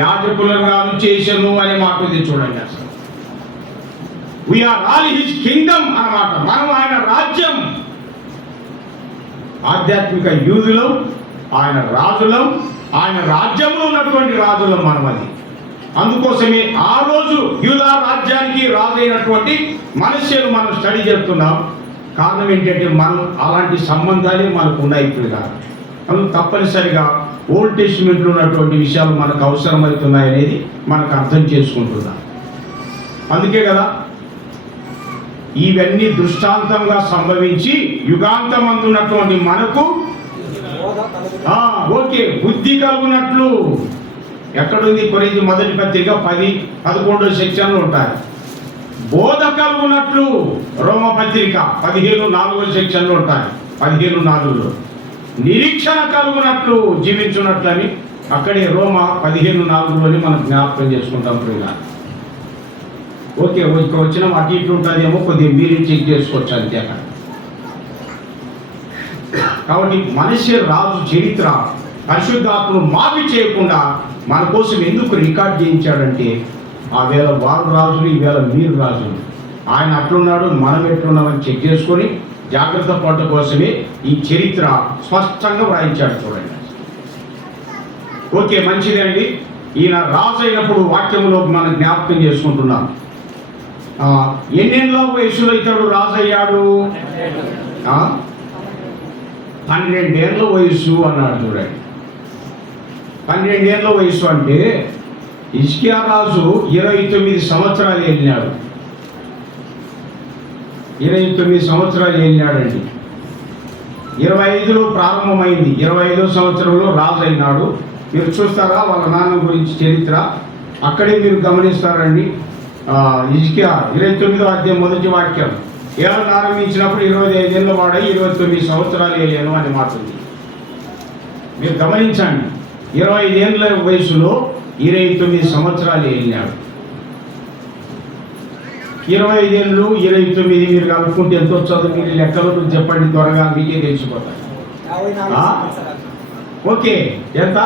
యాజకులుగాను చేసెను అనే మాట ఉంది చూడండి. అసలు వీఆర్ ఆల్ హిస్ కింగ్డమ్ అన్నమాట. మనం ఆయన రాజ్యం. ఆధ్యాత్మిక యూదులం, ఆయన రాజులం, ఆయన రాజ్యంలో ఉన్నటువంటి రాజులం మనం. అది అందుకోసమే ఆ రోజు యూదా రాజ్యానికి రాజు అయినటువంటి మనుష్యులు మనం స్టడీ చేస్తున్నాం. కారణం ఏంటంటే మనం అలాంటి సంబంధాలే మనకు ఉన్నాయి ఇప్పుడు కాదు. అందుకు తప్పనిసరిగా ఓల్డ్ టెస్టిమెంట్లో ఉన్నటువంటి విషయాలు మనకు అవసరమవుతున్నాయి అనేది మనకు అర్థం చేసుకుంటున్నాం. అందుకే కదా ఇవన్నీ దృష్టాంతంగా సంభవించి యుగాంతమందున్నటువంటి మనకు ఓకే బుద్ధి కలుగునట్లు. ఎక్కడుంది? కొరింథీ మొదటి పత్రిక 10-11 సెక్షన్లు ఉంటాయి. బోధ కలుగునట్లు రోమ పత్రిక 15:4 సెక్షన్లు ఉంటాయి. 15:4 నిరీక్షణ కలుగునట్లు జీవించున్నట్లని అక్కడే రోమ 15:4లోని మనం జ్ఞాపకం చేసుకుంటాం. ప్రియులారా, ఓకే వచ్చిన అటు ఇటు ఉంటుందేమో, కొద్దిగా మీరు చెక్ చేసుకోవచ్చు అంతే. కాబట్టి మనిషి రాజు చరిత్ర పరిశుద్ధాత్మను మాఫీ చేయకుండా మన కోసం ఎందుకు రికార్డ్ చేయించాడంటే ఆ వేళ వారు రాజులు, ఈవేళ మీరు రాజులు. ఆయన అట్లున్నాడు, మనం ఎట్లున్నామని చెక్ చేసుకొని జాగ్రత్త పడటం కోసమే ఈ చరిత్ర స్పష్టంగా వ్రాయించాడు చూడండి. ఓకే, మంచిదే అండి. ఈయన రాజు అయినప్పుడు వాక్యంలో మనం జ్ఞాపకం చేసుకుంటున్నాం. ఎన్నేళ్ళ వయసులో ఇతడు రాజు అయ్యాడు? 12 ఏళ్ళ వయసు అన్నాడు చూడండి. 12 ఏళ్ళ వయసు అంటే హిజ్కియా రాజు 29 సంవత్సరాలు వెళ్ళినాడు. 29 సంవత్సరాలు వెళ్ళినాడండి. 25లో ప్రారంభమైంది, 25వ సంవత్సరంలో రాజు అయినాడు. మీరు చూస్తారా వాళ్ళ నాన్న గురించి చరిత్ర? అక్కడే మీరు గమనిస్తారండి. హిజ్కియా 29వ అధ్యాయం 1వ వాక్యం, ఏళ్ళను ఆరంభించినప్పుడు 25 ఏళ్ళ వాడై 29 సంవత్సరాలు వెళ్ళాను అని మాట ఉంది. మీరు గమనించండి, 25 ఏళ్ళ వయసులో 29 సంవత్సరాలు వెళ్ళినాడు. 25 ఏళ్ళు 29 మీరు కలుపుకుంటే ఎంత వచ్చాదో మీరు లెక్కలు చెప్పండి, త్వరగా మీకే తెలిసిపోతాయి. ఓకే, ఎంత?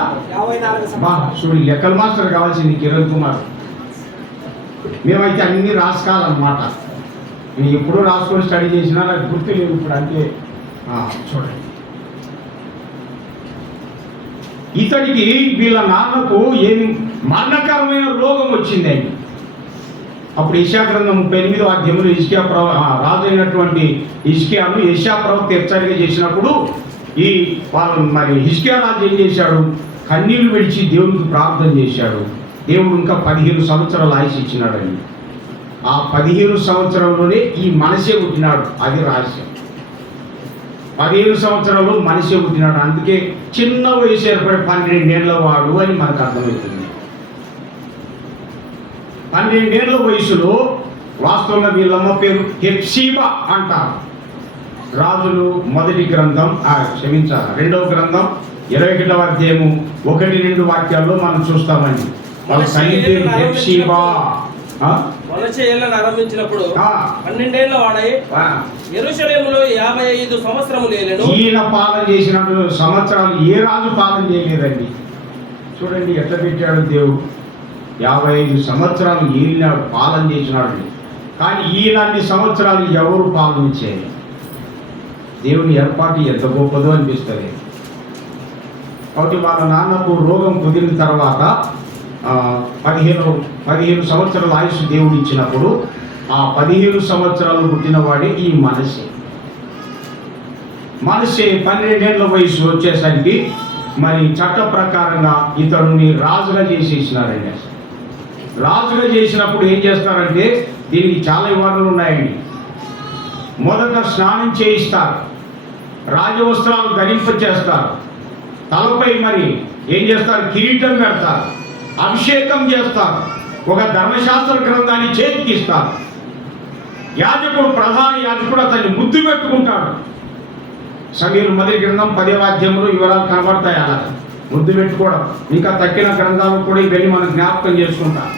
చూడు, లెక్కల మాస్టర్ కావాల్సింది కిరణ్ కుమార్. మేమైతే అన్ని రాసుకోవాలన్నమాట. నేను ఎప్పుడూ రాసుకొని స్టడీ చేసినా నాకు గుర్తు లేదు ఇప్పుడు, అంతే. చూడండి, ఇతడికి వీళ్ళ నాన్నకు ఏమి మరణకరమైన రోగం వచ్చిందండి. అప్పుడు యెషయా గ్రంథం 38వ అధ్యాయంలో రాజు అయినటువంటి హిజ్కియాను యెషయా ప్రవక్త హెచ్చరిక చేసినప్పుడు ఈ వాళ్ళు మరి హిజ్కియా రాజు ఏం చేశాడు? కన్నీళ్లు విడిచి దేవునికి ప్రార్థన చేశాడు. దేవుడు ఇంకా 15 సంవత్సరాలు ఆయుష్ ఇచ్చినాడని. ఆ 15 సంవత్సరంలోనే ఈ మనసే పుట్టినాడు. అది రహస్యం. 15 సంవత్సరాలు మనిషి పుట్టినాడు. అందుకే చిన్న వయసు ఏర్పడి 12 ఏళ్ల వాడు అని మనకు అర్థమవుతుంది. 12 ఏళ్ల వయసులో వాస్తవంగా వీళ్ళమ్మ పేరు హెప్షీబా అంటారు. రాజులు మొదటి గ్రంథం క్షమించాలి 2వ గ్రంథం 21వ అధ్యాయము 1-2 వాక్యాల్లో మనం చూస్తామండి. వాళ్ళ తల్లి పేరు హెప్షీబా. ఆరంభించినప్పుడు 12 ఏళ్ల వాడై యెరూషలేములో 55 సంవత్సరములు ఏలెను. ఈయన పాలన చేసినప్పుడు సంవత్సరాలు ఏ రాజు పాలన చేయలేదండి. చూడండి ఎట్లా పెట్టాడు దేవుడు. 55 సంవత్సరాలు ఏలినాడు, పాలన చేసినాడు. కానీ ఈయనన్ని సంవత్సరాలు ఎవరు పాలన చేయలేదు. దేవుని ఏర్పాటు ఎంత గొప్పదో అనిపిస్తుంది. కాబట్టి వాళ్ళ నాన్నకు రోగం కుదిరిన తర్వాత 15 సంవత్సరాల ఆయుష్ దేవుడు ఇచ్చినప్పుడు ఆ 15 సంవత్సరాలు పుట్టినవాడే ఈ మనసే. 12 ఏళ్ల వయసు వచ్చేసరికి మరి చట్ట ప్రకారంగా ఇతరుని రాజుగా చేసేసినారండి. రాజుగా చేసినప్పుడు ఏం చేస్తారంటే దీనికి చాలా వివరణలు ఉన్నాయండి. మొదట స్నానం చేయిస్తారు, రాజవస్త్రాలు ధరింపచేస్తారు, తలపై మరి ఏం చేస్తారు? కిరీటం పెడతారు, అభిషేకం చేస్తారు, ఒక ధర్మశాస్త్ర గ్రంథాన్ని చేతికిస్తారు. యాజకుడు, ప్రధాన యాజకుడు అతన్ని ముద్దు పెట్టుకుంటాడు. సమీరు మొదటి గ్రంథం 10వ అధ్యాయంలో వివరాలు కనబడతాయి. అలా ముద్దు పెట్టుకోవడం, ఇంకా తక్కిన గ్రంథాలు కూడా ఇవన్నీ మనం జ్ఞాపకం చేసుకుంటాం.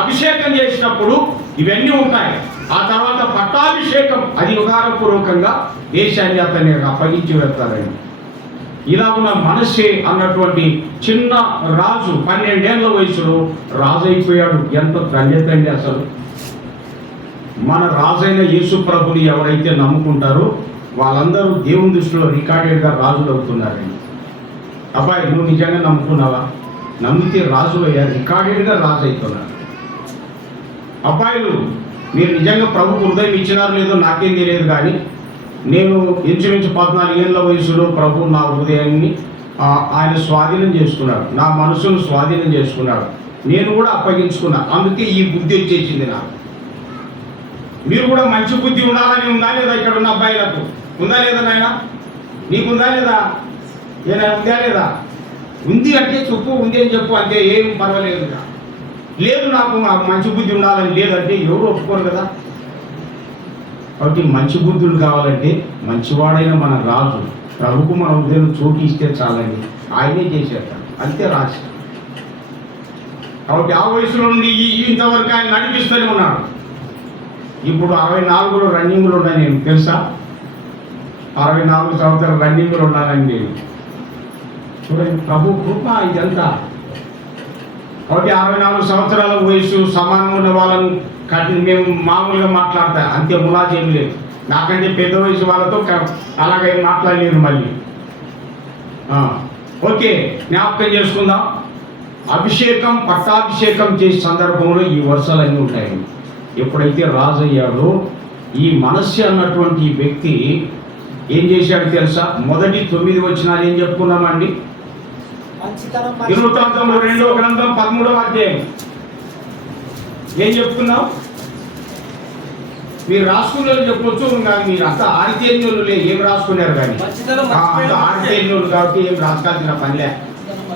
అభిషేకం చేసినప్పుడు ఇవన్నీ ఉంటాయి. ఆ తర్వాత పట్టాభిషేకం, అది యుగారపూర్వకంగా దేశాన్ని అతన్ని అప్పగించి వెళ్తారండి. ఇలా ఉన్న మనస్సే అన్నటువంటి చిన్న రాజు 12 ఏళ్ల వయసులో రాజు అయిపోయాడు. ఎంత ధన్యత అండి అసలు. మన రాజైన యేసు ప్రభుని ఎవరైతే నమ్ముకుంటారో వాళ్ళందరూ దేవుని దృష్టిలో రికార్డెడ్గా రాజులు అవుతున్నారండి. అబ్బాయి నువ్వు నిజంగా నమ్ముకున్నావా? నమ్మితే రాజు అయ్యా, రికార్డెడ్గా రాజు అవుతున్నారు. అబ్బాయిలు మీరు నిజంగా ప్రభు హృదయం ఇచ్చినారో లేదో నాకేం తెలియదు, కానీ నేను ఇంచుమించు 14 ఏళ్ల వయసులో ప్రభు నా హృదయాన్ని ఆయన స్వాధీనం చేసుకున్నాడు, నా మనసును స్వాధీనం చేసుకున్నాడు. నేను కూడా అప్పగించుకున్నా. అందుకే ఈ బుద్ధి వచ్చేసింది నాకు. మీరు కూడా మంచి బుద్ధి ఉండాలని ఉందా లేదా? ఇక్కడ ఉన్న అబ్బాయిలకు ఉందా లేదా? నాయన నీకుందా లేదా? ఏదైనా ఉందా లేదా? ఉంది అంటే చెప్పు, ఉంది అని చెప్పు, అంతే, ఏం పర్వాలేదు. లేదు నాకు మంచి బుద్ధి ఉండాలని లేదంటే ఎవరు ఒప్పుకోరు కదా. కాబట్టి మంచి బుద్ధులు కావాలంటే మంచివాడైన మన రాజు ప్రభుకు మన ఉదయం చోటు ఇస్తే చాలండి, ఆయనే చేసేస్తాడు. అంతే రాజు. కాబట్టి ఆ వయసులో నుండి ఇంతవరకు ఆయన నడిపిస్తూనే ఉన్నాడు. ఇప్పుడు 64 రన్నింగ్లు ఉన్నాయి. నేను తెలుసా, 64 సంవత్సరాలు రన్నింగ్లు ఉన్నానండి నేను. చూడండి ప్రభు కృప ఇదంతా. కాబట్టి 64 సంవత్సరాల వయసు సమానంగా ఉన్న వాళ్ళను మేము మామూలుగా మాట్లాడతా, అంతే, ములాజ్ ఏం లేదు. నాకంటే పెద్ద వయసు వాళ్ళతో అలాగే మాట్లాడలేదు. మళ్ళీ ఓకే, జ్ఞాపకం చేసుకుందాం. అభిషేకం, పట్టాభిషేకం చేసే సందర్భంలో ఈ వర్షాలన్నీ ఉంటాయండి. ఎప్పుడైతే రాజు అయ్యాడో ఈ మనస్సు అన్నటువంటి వ్యక్తి ఏం చేశాడు తెలుసా? మొదటి 9 వచనాలు ఏం చెప్పుకున్నామండి? దినవృత్తాంతంలో 2వ గ్రంథం 13వ అధ్యాయం ఏం చెప్పుకున్నాం? మీరు రాసుకునే చెప్పొచ్చు, మీరు అంతా ఆరితేన్యులు ఏం రాసుకున్నారు, కానీ ఆరితేన్యులు కాబట్టి ఏం రాసుకోవాల్సిన పనిలే.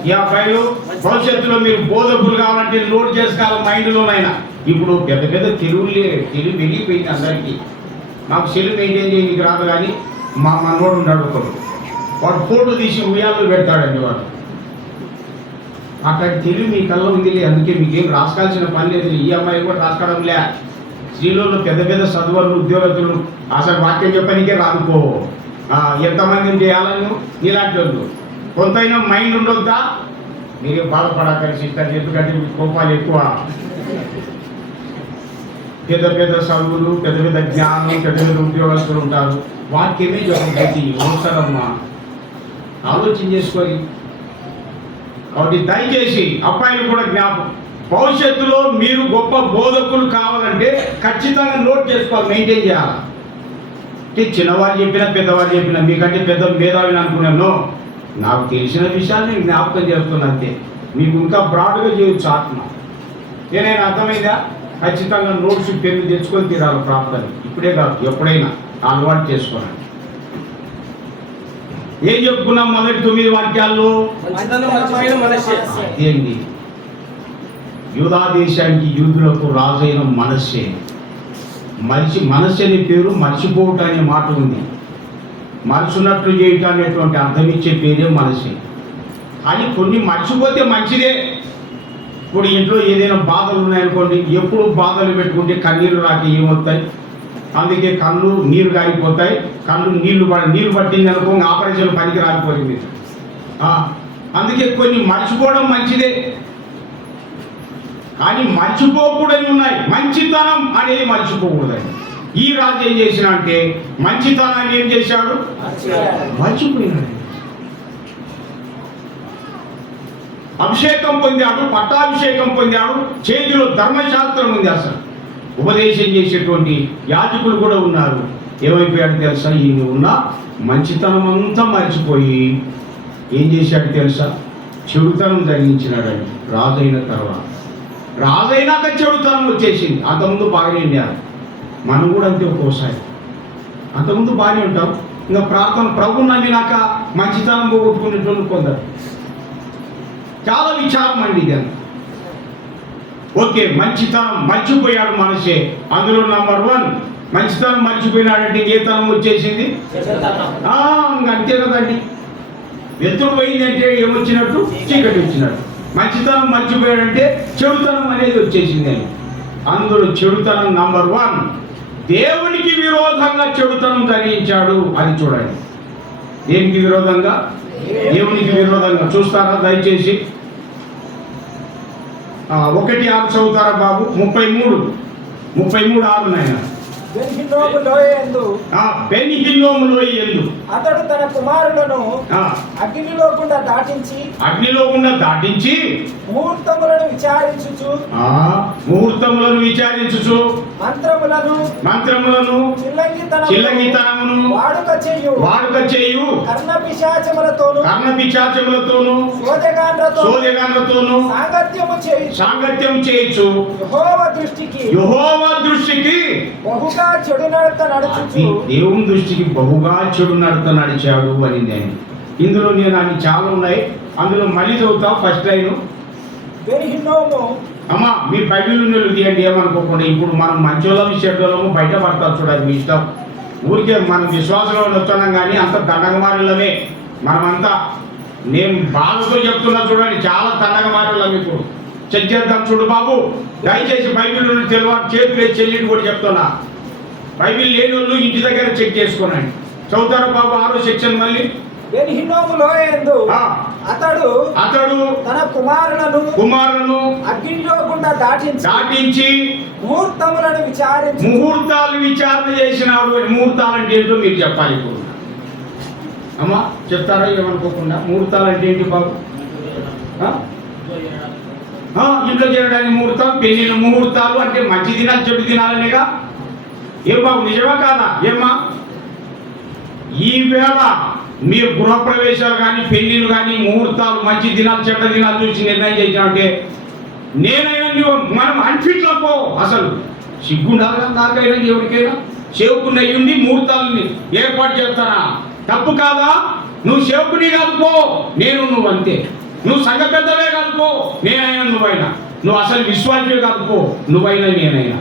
ఈ అబ్బాయిలు భవిష్యత్తులో మీరు బోధకులు కావాలంటే లోడ్ చేసుకోవాలి మైండ్లోనైనా. ఇప్పుడు పెద్ద పెద్ద తెలుగు వెళ్ళిపోయింది అందరికీ. నాకు సెల్ మెయింటైన్ చేయడానికి రాదు, కానీ మా మనోడు ఉన్నాడు ఒకడు, వాడు ఫోటో తీసి ఉయ్యాల్లో పెడతాడండి. వాడు అక్కడ తెలుగు మీ కళ్ళ ఉంది, అందుకే మీకేం రాసుకోవాల్సిన పని లేదు. ఈ అమ్మాయి కూడా రాసుకోవడం లే. స్త్రీలలో పెద్ద పెద్ద చదువులు, ఉద్యోగస్తులు అసలు వాక్యం చెప్పడానికే రాదుకో. ఎంతమందిని చేయాలని ఇలాంటి వాళ్ళు కొంతైనా మైండ్ ఉండొద్దా? మీరే బాధపడకండి సిస్టర్, ఎందుకంటే మీకు కోపాలు ఎక్కువ. పెద్ద పెద్ద చదువులు, పెద్ద పెద్ద జ్ఞానం, పెద్ద పెద్ద ఉద్యోగస్తులు ఉంటారు. వాక్యమే చెప్పబోతి అవసరమ్మా, ఆలోచన చేసుకొని. కాబట్టి దయచేసి అబ్బాయిలు కూడా భవిష్యత్తులో మీరు గొప్ప బోధకులు కావాలంటే ఖచ్చితంగా నోట్ చేసుకోవాలి, మెయింటైన్ చేయాలి. అంటే చిన్నవారు చెప్పినా పెద్దవారు చెప్పినా మీకంటే పెద్ద మేధావిని అనుకున్నాను, నాకు తెలిసిన విషయాన్ని నేను జ్ఞాపకం చేస్తున్నాను అంతే. మీకు ఇంకా బ్రాడ్గా చేయొచ్చు ఆత్మ. ఏదైనా అర్థమైందా? ఖచ్చితంగా నోట్స్ పెన్ను తెచ్చుకొని తీరాలి ప్రార్థన. ఇప్పుడే కాదు, ఎప్పుడైనా అలవాటు చేసుకోవాలి. ఏం చెప్పుకున్నాం మొదటి 9 వాక్యాల్లో? మంచితనం మంచిమైన మనస్సే. అదేంటి, యూదా దేశానికి యూదులకు రాజైన మనస్సే. మనస్సు అనే పేరు మర్చిపోవటం అనే మాట ఉంది. మరుచున్నట్లు చేయటం అనేటువంటి అర్థం ఇచ్చే పేరే మనస్సే. కానీ కొన్ని మర్చిపోతే మంచిదే. ఇప్పుడు ఇంట్లో ఏదైనా బాధలు ఉన్నాయనుకోండి, ఎప్పుడు బాధలు పెట్టుకుంటే కన్నీరు రాక ఏమవుతాయి? అందుకే కళ్ళు నీరు కారిపోతాయి. కళ్ళు నీళ్లు పట్టింది అనుకో, ఆపరేషన్ పనికి రాకపోయింది. అందుకే కొన్ని మర్చిపోవడం మంచిదే. కానీ మర్చిపోకూడని ఉన్నాయి. మంచితనం అనేది మర్చిపోకూడదని. ఈ రాజు ఏం చేసినా అంటే మంచితనాన్ని ఏం చేశాడు? మర్చిపోయినాడు. అభిషేకం పొందాడు, పట్టాభిషేకం పొందాడు, చేతిలో ధర్మశాస్త్రం ఉంది. అసలు ఉపదేశం చేసేటువంటి యాజకులు కూడా ఉన్నారు. ఏమైపోయాడు తెలుసా? ఈయన ఉన్న మంచితనం అంతా మర్చిపోయి ఏం చేశాడు తెలుసా? చెడుతనం జరిగించినాడు. రాజైన తర్వాత, రాజైనాక చెడుతనం వచ్చేసింది. అంతకుముందు బాగానే ఉండారు. మనం కూడా అంతే. ఒక్కోసారి అంతకుముందు బాగానే ఉంటాం, ఇంకా ప్రార్థన ప్రభుని నమ్మినాక మంచితనం పోగొట్టుకునేటోళ్ళు కొందరు. చాలా విచారం అండి ఇది. ఓకే, మంచితనం మర్చిపోయాడు మనసే. అందులో నంబర్ 1 మంచితనం మర్చిపోయినాడంటే ఏ తనం వచ్చేసింది? అంతే కదండి. వెలుతురు పోయిందంటే ఏమొచ్చినట్టు? చీకటి వచ్చినట్టు. మంచితనం మర్చిపోయాడంటే చెడుతనం అనేది వచ్చేసింది. అందులో చెడుతనం నంబర్ 1, దేవునికి విరోధంగా చెడుతనం ధరించాడు. అది చూడండి. దేనికి విరోధంగా? దేవునికి విరోధంగా. చూస్తారా దయచేసి? 1:6 చదువుతారా బాబు? 33:6 నాయన. బెన్హిన్నోము లోయ యందు అతడు తన కుమారులను అగ్నిలో గుండా దాటించి ముహూర్తములను విచారించుచు మంత్రములను చిల్లంగితనమును వాడుక చేయు కర్ణ పిశాచములతోను శోధగాండ్రతోను సాంగత్యం చేయుచు యెహోవా దృష్టికి బహుగా చెడు నడత నడుచుచు, దేవుని దృష్టికి బహుగా చెడు నడత నడిచాడు అని. నేను ఇందులో అన్ని చాలా ఉన్నాయి. అందులో మళ్ళీ చదువుతా. ఫస్ట్ లైన్ అమ్మా, మీ బైబిల్ తీయండి, ఏమనుకోకుండా. ఇప్పుడు మనం మంచోళ్ళము చెడ్డోళ్ళము బయట పడతారు చూడాలి, మీ ఇష్టం. ఊరికే మనం విశ్వాసంలో వచ్చాం కానీ అంత దండగమారులమే మనమంతా. నేను బాధతో చెప్తున్నా చూడండి, చాలా దండగమారులం. ఇప్పుడు చెక్ చేద్దాం. చూడు బాబు, దయచేసి బైబిల్ తెలియదు చేతులు చెల్లిని కూడా చెప్తున్నా. బైబిల్ లేని వాళ్ళు ఇంటి దగ్గర చెక్ చేసుకోనండి. చదువుతారా బాబు? 6వ సెక్షన్ మళ్ళీ. అతడు తన కుమారులను అగ్నిలో గుండా దాటించి ముహూర్తాలు విచారణ చేసినాడు. ముహూర్తాలు అంటే ఏంటో మీరు చెప్పాలి ఇప్పుడు. అమ్మా చెప్తారా ఏమనుకోకుండా? ముహూర్తాలు అంటే ఏంటి బాబు? ఇంట్లో చేయడానికి ముహూర్తం, పెళ్లిన ముహూర్తాలు అంటే మంచి దినాలు చెడు దినాలనేగా. ఏం బాబు, నిజమా కాదా? ఏమ్మా, ఈవేళ మీరు గృహప్రవేశాలు కానీ పెళ్లిలు కానీ ముహూర్తాలు మంచి దినాలు చెడ్డ దినాలు చూసి నిర్ణయం చేసినామంటే నేనైనా మనం అన్ఫిట్లో పో. అసలు సిగ్గుండాలి కదా నాకైనా ఎవరికైనా. సేవకుని అయ్యుండి ముహూర్తాలని ఏర్పాటు చేస్తారా? తప్పు కాదా? నువ్వు సేవకుని కాదు పో, నువ్వు అంతే. నువ్వు సంఘ పెద్దవే కాదు పో, నేనైనా నువ్వైనా. నువ్వు అసలు విశ్వాసమే కాదు పో, నువ్వైనా నేనైనా.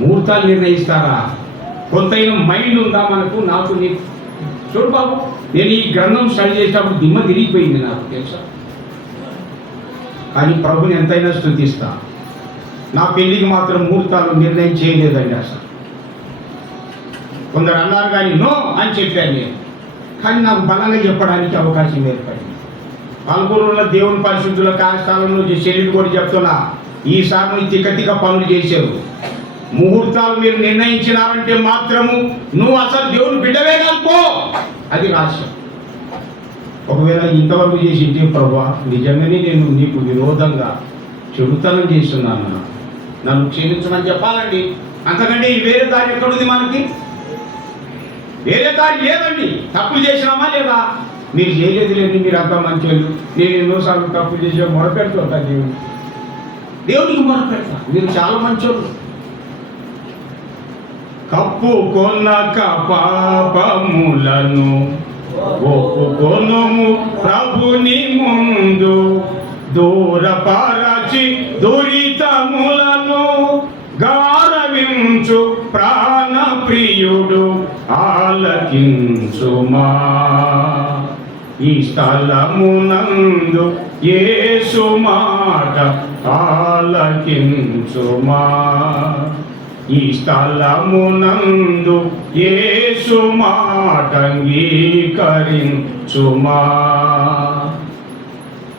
ముహూర్తాలు నిర్ణయిస్తారా? కొంతైనా మైండ్ ఉందా మనకు? నాకు నీకు చూడు బాబు, నేను ఈ గ్రంథం స్టడీ చేసేటప్పుడు దిమ్మ తిరిగిపోయింది నాకు, తెలుసా. కానీ ప్రభుని ఎంతైనా స్తుతిస్తా. నా పెళ్లికి మాత్రం ముహూర్తాలు నిర్ణయం చేయలేదండి అసలు. కొందరు అన్నారు కానీ నో అని చెప్పాను నేను. కానీ నాకు బలంగా చెప్పడానికి అవకాశం ఏర్పడింది. పాల్గొన్న దేవుని పరిశుద్ధుల కార్యస్థానంలో చెల్లిని కూడా చెప్తున్నా, ఈసారి నువ్వు తిక్క పనులు చేసావు. ముహూర్తాలు మీరు నిర్ణయించినారంటే మాత్రము నువ్వు అసలు దేవుని బిడ్డవే కాదుపో. అది రహస్యం. ఒకవేళ ఇంతవరకు చేసి ఇంటి ప్రభా నిజంగానే నేను నీకు విరోధంగా చెడుతనం చేస్తున్నాను, నన్ను క్షమించమని చెప్పాలండి. అంతకంటే ఈ వేరే దారి ఎక్కడుంది మనకి? వేరే దారి లేదండి. తప్పులు చేసినామా లేదా? మీరు చేయలేదు లేండి, మీరు అంతా మంచోళ్ళు. నేను ఎన్నోసార్లు తప్పులు చేసే మొరపెడుతుంటాను దేవునికి మొరపెడతా. మీరు చాలా మంచోళ్ళు. కప్పుకొనక పాపములను ఒప్పుకొనుము ప్రభుని ముందు, దూరపరచి దురితములను గారవించు ప్రాణప్రియుడు ఆలకించుమా. ఈ స్థలమునందు యేసు మాట ఆలకించుమా. ఈ స్థలమునందు యేసు మాట అంగీకరించుమా.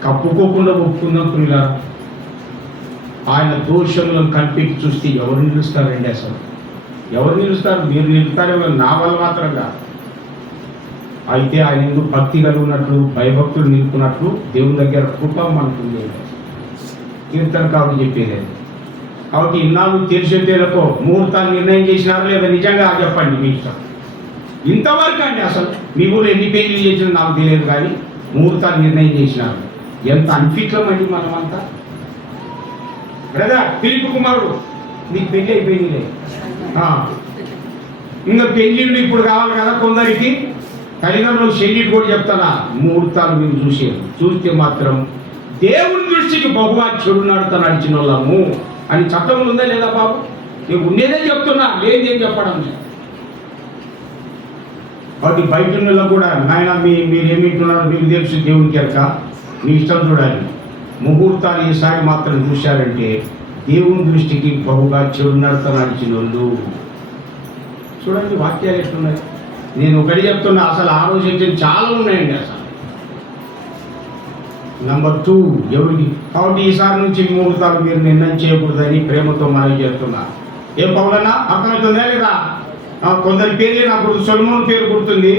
కప్పుకోకుండా ఒప్పుకుందాం పిల్లలు. ఆయన దోషములను కనిపెట్టి చూస్తే ఎవరు నిలుస్తారండి? అసలు ఎవరు నిలుస్తారు? మీరు నిలుస్తారేమో, నా వల్ల మాత్రం కాదు. అయితే ఆయన ఎందుకు భక్తి కలిగినట్లు, భయభక్తులు నిలుపుకున్నట్లు దేవుని దగ్గర కృపం అంటుంది కీర్తన కాబట్టి చెప్పేది. కాబట్టి ఇన్నాళ్ళు తెలిసేదేలకో ముహూర్తాన్ని నిర్ణయం చేసినారో లేదా నిజంగా చెప్పండి మీ ఇష్టం. ఇంతవరకు అండి అసలు మీ ఊరు ఎన్ని పెళ్లి చేసినా నాకు తెలియదు, కానీ ముహూర్తాన్ని నిర్ణయం చేసినారు. ఎంత అన్ఫిట్లమండి మనమంతా. బ్రదర్ పిలుపు కుమారుడు, నీకు పెళ్ళి అయిపోయిందిలే, ఇంకా పెళ్ళిళ్ళు ఇప్పుడు కావాలి కదా కొందరికి. తల్లిదండ్రులకు షెడ్యూల్ కూడా చెప్తానా, ముహూర్తాలు మీరు చూస్తే మాత్రం దేవుని దృష్టికి బహుగా చెడు నడుత నడిచిన వాళ్ళము అని చట్టంలో ఉందా లేదా బాబు? నేను ఉండేదే చెప్తున్నా, లేదేం చెప్పడం. కాబట్టి బయట ఉన్న కూడా నాయన మీరేమింటున్నారో మీకు తెలుసు, దేవునికి ఎరక, మీ ఇష్టం చూడాలి. ముహూర్తాలు ఈసారి మాత్రం చూశారంటే దేవుని దృష్టికి బహుగా చెడు నడత నడిచిన వాళ్ళు. చూడండి వాక్యాలు ఎట్లున్నాయి. నేను ఒకటి చెప్తున్నా, అసలు ఆలోచించిన చాలా ఉన్నాయండి అసలు. నంబర్ 2 ఎవరికి? కాబట్టి ఈసారి నుంచి ముహూర్తాలు మీరు నిర్ణయం చేయకూడదని ప్రేమతో మనవి చేస్తున్నా. ఏం పౌలన్నా అర్థమవుతుందా లేదా? కొందరి పేర్లు నాకు సొలొమోను పేరు గుర్తుంది,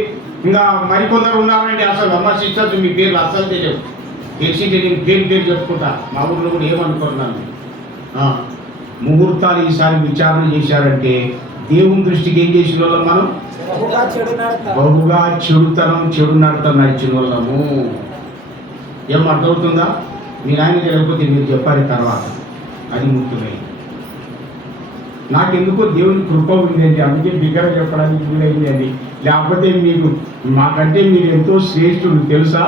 ఇంకా మరికొందరు ఉన్నారండి అసలు అమ్మ సిస్టర్స్ మీ పేర్లు అస్సలు తెలియవు. తెలిసి నేను పేరు చెప్పుకుంటా, మా ఊళ్ళో కూడా ఏమనుకుంటున్నాను. ముహూర్తాలు ఈసారి విచారణ చేశారంటే దేవుని దృష్టికి ఏం చేసిన వాళ్ళం మనం? బహుగా చెడు నడత నడిచిన వాళ్ళము. ఏం అర్థమవుతుందా? మీ నాయన తెలియకపోతే మీరు చెప్పాలి తర్వాత, అది ముఖ్యమైనది. నాకెందుకో దేవుని కృప ఉందండి, అందుకే బిగ్గర చెప్పడానికి వీలైంది అని. లేకపోతే మీకు మాకంటే మీరు ఎంతో శ్రేష్ఠుడు తెలుసా